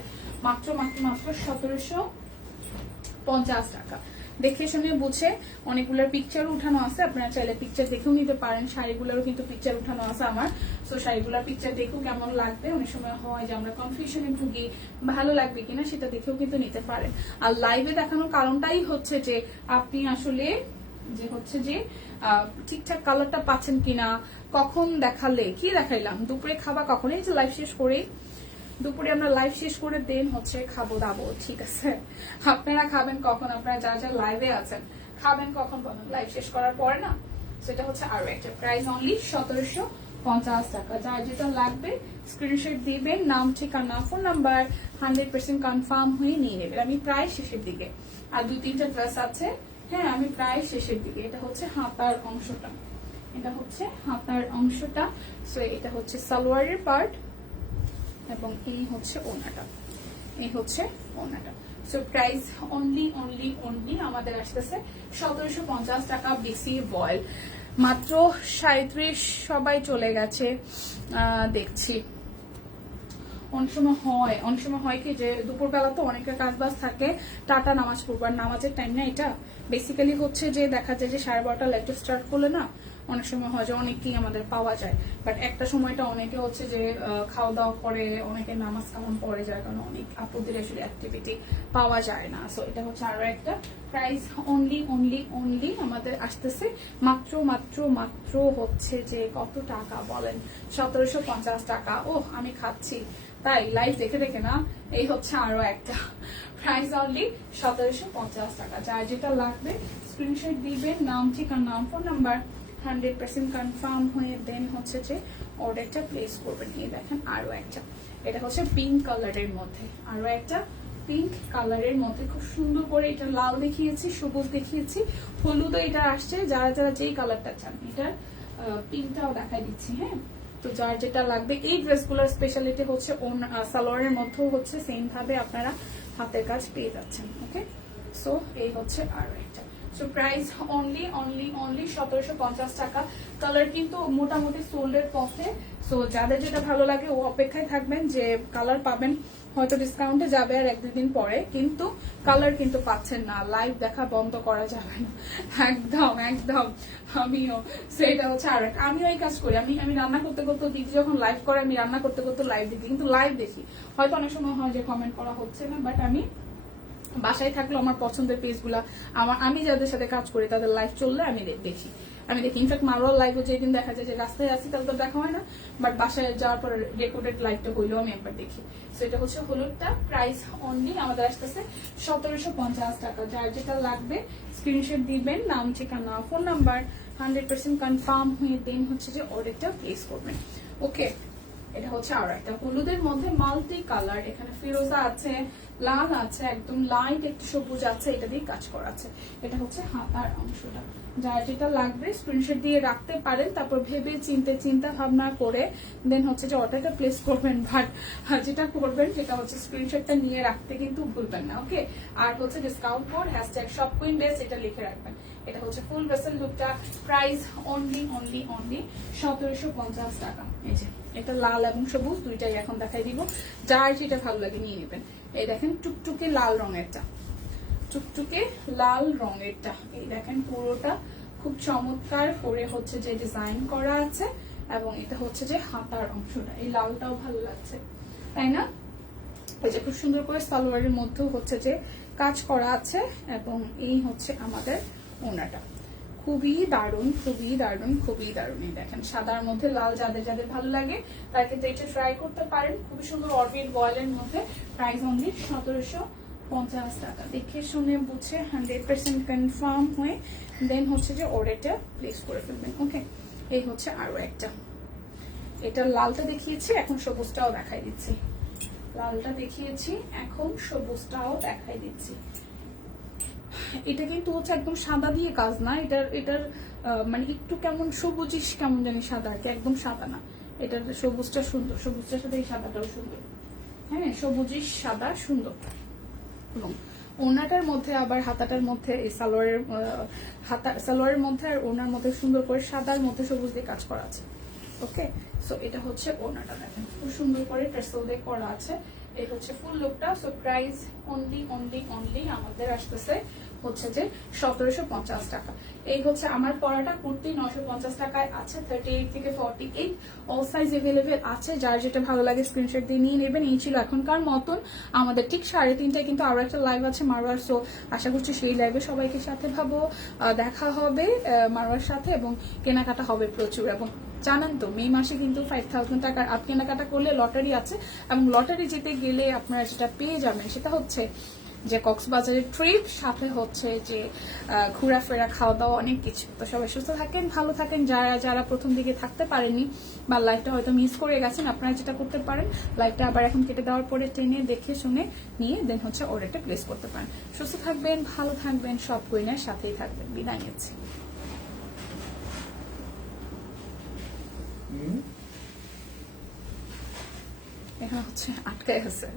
মাত্র মাত্র মাত্র 1750 টাকা। দেখে শুনে বুঝে, অনেকগুলোর পিকচার উঠানো আছে, আপনারা চাইলে পিকচার দেখেও নিতে পারেন। শাড়িগুলোরও কিন্তু পিকচার উঠানো আছে আমার। সো শাড়িগুলোর পিকচার দেখেও কেমন লাগবে, অনেক সময় হয় যে আমরা কনফিউশনে ভুগি, ভালো লাগবে কিনা সেটা দেখেও কিন্তু নিতে পারেন। আর লাইভে দেখানোর কারণটাই হচ্ছে যে আপনি আসলে যে হচ্ছে যে ঠিকঠাক কালারটা পাচ্ছেন কিনা, কখন দেখালে কি দেখাইলাম, দুপুরে খাবার কখন, এই যে লাইভ শেষ করে দুপুরে আমরা লাইভ শেষ করে দেন হচ্ছে খাবো দাবো, ঠিক আছে? আপনারা খাবেন কখন? আপনারা যারা যারা লাইভে আছেন খাবেন কখন বলেন? লাইভ শেষ করার পরে না? সেটা হচ্ছে আরো একটা প্রাইস অনলি 1750 টাকা। যার যেটা লাগবে স্ক্রিনশট দিবেন, নাম ঠিকানা ফোন নাম্বার 100% কনফার্ম হয়ে নিয়ে নেবেন। আমি প্রায় শেষের দিকে, আর 2-3টা ড্রেস আছে। হ্যাঁ, আমি প্রায় শেষের দিকে। এটা হচ্ছে হাতার অংশটা, এটা হচ্ছে হাতার অংশটা। সো এটা হচ্ছে সালোয়ারের পার্ট এবং এই হচ্ছে ওড়নাটা, এই হচ্ছে ওড়নাটা। So price only only only আমাদের আসতেছে 1750 টাকা। বেশি ভয়েল মাত্র 37 সবাই চলে গেছে দেখছি। অনেক সময় হয় কি যে দুপুরবেলা তো অনেকের কাজ বাজ থাকে, টাটা নামাজ পড়বার, নামাজের টাইম না এটা। বেসিক্যালি হচ্ছে যে দেখা যায় যে 12:30 লেকচার স্টার্ট করলে না অনেক সময় হয় যে অনেকই আমাদের পাওয়া যায়, বাট একটা সময়টা অনেকে হচ্ছে যে খাওয়া দাওয়া করে, অনেকে নামাজ কালাম পড়ে যায়, কারণ অনেক আপুদের আসলে অ্যাক্টিভিটি পাওয়া যায় না। সো এটা হচ্ছে আরো একটা প্রাইস অনলি অনলি অনলি আমাদের আসতেছে মাত্র মাত্র মাত্র হচ্ছে যে কত টাকা বলেন? 1750 টাকা। ও আমি খাচ্ছি তাই লাইভ দেখে দেখে না। এই হচ্ছে আরো একটা প্রাইস অনলি 1750 টাকা। যার যেটা লাগবে স্ক্রিনশট দিবেন, নাম ঠিকানা ফোন নাম্বার 100% কনফার্ম হয়ে দেন হচ্ছে যে অর্ডারটা প্লেস করবেন। এই দেখেন আরো একটা, এটা হচ্ছে পিঙ্ক কালারের মধ্যে, আরো একটা পিঙ্ক কালারের মধ্যে খুব সুন্দর করে। এটা লাল দেখিয়েছি, সবুজ দেখিয়েছি, হলুদ এটা আসছে। যারা যারা যেই কালারটা চান, এটার পিঙ্কটাও দেখাই দিচ্ছি। হ্যাঁ, তো যার যেটা লাগবে। এই ড্রেসগুলোর স্পেশালিটি হচ্ছে সালোয়ারের মধ্যেও হচ্ছে সেম ভাবে আপনারা হাতের কাজ পেয়ে যাচ্ছেন। ওকে, সো এই হচ্ছে আরো একটা। So price only only only 1750 টাকা। কালার কিন্তু মোটামুটি সোল্ডের পথে। সো যাদের যেটা ভালো লাগে ও অপেক্ষায় থাকবেন যে কালার পাবেন হয়তো ডিসকাউন্টে যাবে আর 1-2 দিন পরে, কিন্তু কালার কিন্তু পাচ্ছেন না। লাইভ দেখা বন্ধ করা যাবে না, একদম একদম। আমিও সেটা হচ্ছে আর আমিও এই কাজ করি। আমি রান্না করতে করতে, দিদি যখন লাইভ করে আমি রান্না করতে করতে লাইভ দেখি, কিন্তু লাইভ দেখি হয়তো অনেক সময় হয় যে কমেন্ট করা হচ্ছে না, বাট আমি বাসায় থাকলে আমার পছন্দের পেজগুলা আমি যাদের সাথে কাজ করি তাদের লাইভ চললে আমি দেখি। ইনফ্যাক্ট মারোয়ার লাইভও যেদিন দেখা যায় যে রাস্তায় আসি তাহলে তো দেখা হয় না, বাট বাসায় যাওয়ার পর রেকর্ডেড লাইভটা হইলেও আমি একবার দেখি। সো এটা হচ্ছে হলুদটা। প্রাইস অনলি আমাদের আসতেছে 1750 টাকা। যার যেটা লাগবে স্ক্রিনশট দিবেন, নাম ঠিকানা ফোন নাম্বার 100% কনফার্ম হয়ে দেন হচ্ছে যে অর্ডারটা প্লেস করবেন। ওকে, এটা হচ্ছে আর একটা হলুদের মধ্যে মাল্টি কালার। এখানে ফিরোজা আছে, লাল আছে, একদম লাইট একটু সবুজ আছে, এটা দিয়ে কাজ করা আছে। এটা হচ্ছে হাতার অংশটা। যার যেটা লাগবে স্ক্রিনশট দিয়ে রাখতে পারেন, তারপর ভেবে চিন্তা ভাবনা করে দেন হচ্ছে যে অর্ডারটা প্লেস করবেন। বাট যেটা করবেন সেটা হচ্ছে স্ক্রিনশটটা নিয়ে রাখতে কিন্তু ভুলবেন না। ওকে, আর হচ্ছে ডিসকাউন্ট কোড #shopqueendays এটা লিখে রাখবেন। এটা হচ্ছে ফুল ভেসেল লুকটা। প্রাইস অনলি অনলি অনলি 1750 টাকা। এই যে এটা লাল এবং সবুজ দুইটাই এখন দেখাই দিব, যার যেটা ভালো লাগে নিয়ে নেবেন। এই দেখেন টুকটুকে লাল রঙেরটা, টুকটুকে লাল রঙেরটা। এই দেখেন পুরোটা খুব চমৎকার করে হচ্ছে যে ডিজাইন করা আছে, এবং এটা হচ্ছে যে হাতার অংশটা। এই লালটাও ভালো লাগছে, তাই না? এই যে খুব সুন্দর করে সালোয়ারের মধ্যেও হচ্ছে যে কাজ করা আছে, এবং এই হচ্ছে আমাদের ওড়নাটা। খুবই দারুণ, খুবই দারুণ, খুবই দারুণ। এই দেখেন সাদার মধ্যে লাল, যাদের যাদের ভালো লাগে তার ক্ষেত্রে এটা ট্রাই করতে পারেন। খুবই সুন্দর অরবিট বয়েলের মধ্যে। প্রাইস অনলি 1750 টাকা। দেখে শুনে বুঝে 100% কনফার্ম হয়ে দেন হচ্ছে যে অর্ডারটা প্লেস করে ফেলবেন। ওকে, এই হচ্ছে আরো একটা। এটা লালটা দেখিয়েছি, এখন সবুজটাও দেখাই দিচ্ছি। লালটা দেখিয়েছি, এখন সবুজটাও দেখাই দিচ্ছি। এটা কিন্তু হচ্ছে একদম সাদা দিয়ে কাজ না, এটার মানে একটু কেমন সবুজিশ, কেমন জানি সাদা, আর কি একদম সাদা না। এটার সবুজটা সুন্দর, সবুজটার সাথে এই সাদাটাও সুন্দর। হ্যাঁ, সবুজিশ সাদা সুন্দর। এবং ওনাটার মধ্যে আবার হাতাটার মধ্যে এই সালোয়ারের মধ্যে আর ওনার মধ্যে সুন্দর করে সাদার মধ্যে সবুজ দিয়ে কাজ করা আছে। ওকে, সো এটা হচ্ছে ওনাটা। দেখেন খুব সুন্দর করে টার্সেল দিয়ে করা আছে। এই হচ্ছে ফুল লুকটা। So price only only only আমাদের আসতেছে হচ্ছে যে 1750 টাকা। এই হচ্ছে আমার পরাটা কুর্তি 950 টাকায় আছে। 38 থেকে 48 অল সাইজ এভেলেবেল আছে। যার যেটা ভালো লাগে স্ক্রিনশট দিয়ে নিয়ে নেবেন। এই ছিল এখনকার মতন আমাদের ঠিক 3:30টায় কিন্তু আরো একটা লাইভ আছে মারওয়ার। সো আশা করছি সেই লাইভে সবাইকে সাথে ভাবো দেখা হবে মারওয়ার সাথে, এবং কেনাকাটা হবে প্রচুর। এবং জানেন তো মে মাসে কিন্তু 5,000 টাকার আপ কেনাকাটা করলে লটারি আছে, এবং লটারি জিতে গেলে আপনারা যেটা পেয়ে যাবেন সেটা হচ্ছে যে কক্সবাজারের ট্রিপ, সাথে হচ্ছে যে ঘোরাফেরা, খাওয়া দাওয়া, অনেক কিছু। তো সবাই সুস্থ থাকেন, ভালো থাকেন। যারা যারা প্রথম দিকে থাকতে পারেননি বা লাইভটা হয়তো মিস করে গেছেন, আপনারা যেটা করতে পারেন, লাইভটা আবার এখন কেটে দেওয়ার পরে টেনে দেখে শুনে নিয়ে দেন হচ্ছে অর্ডারটা প্লেস করতে পারেন। সুস্থ থাকবেন, ভালো থাকবেন, সব কুইনের সাথেই থাকবেন। বিদায় নিচ্ছি। এখানে হচ্ছে আটকায় আছে।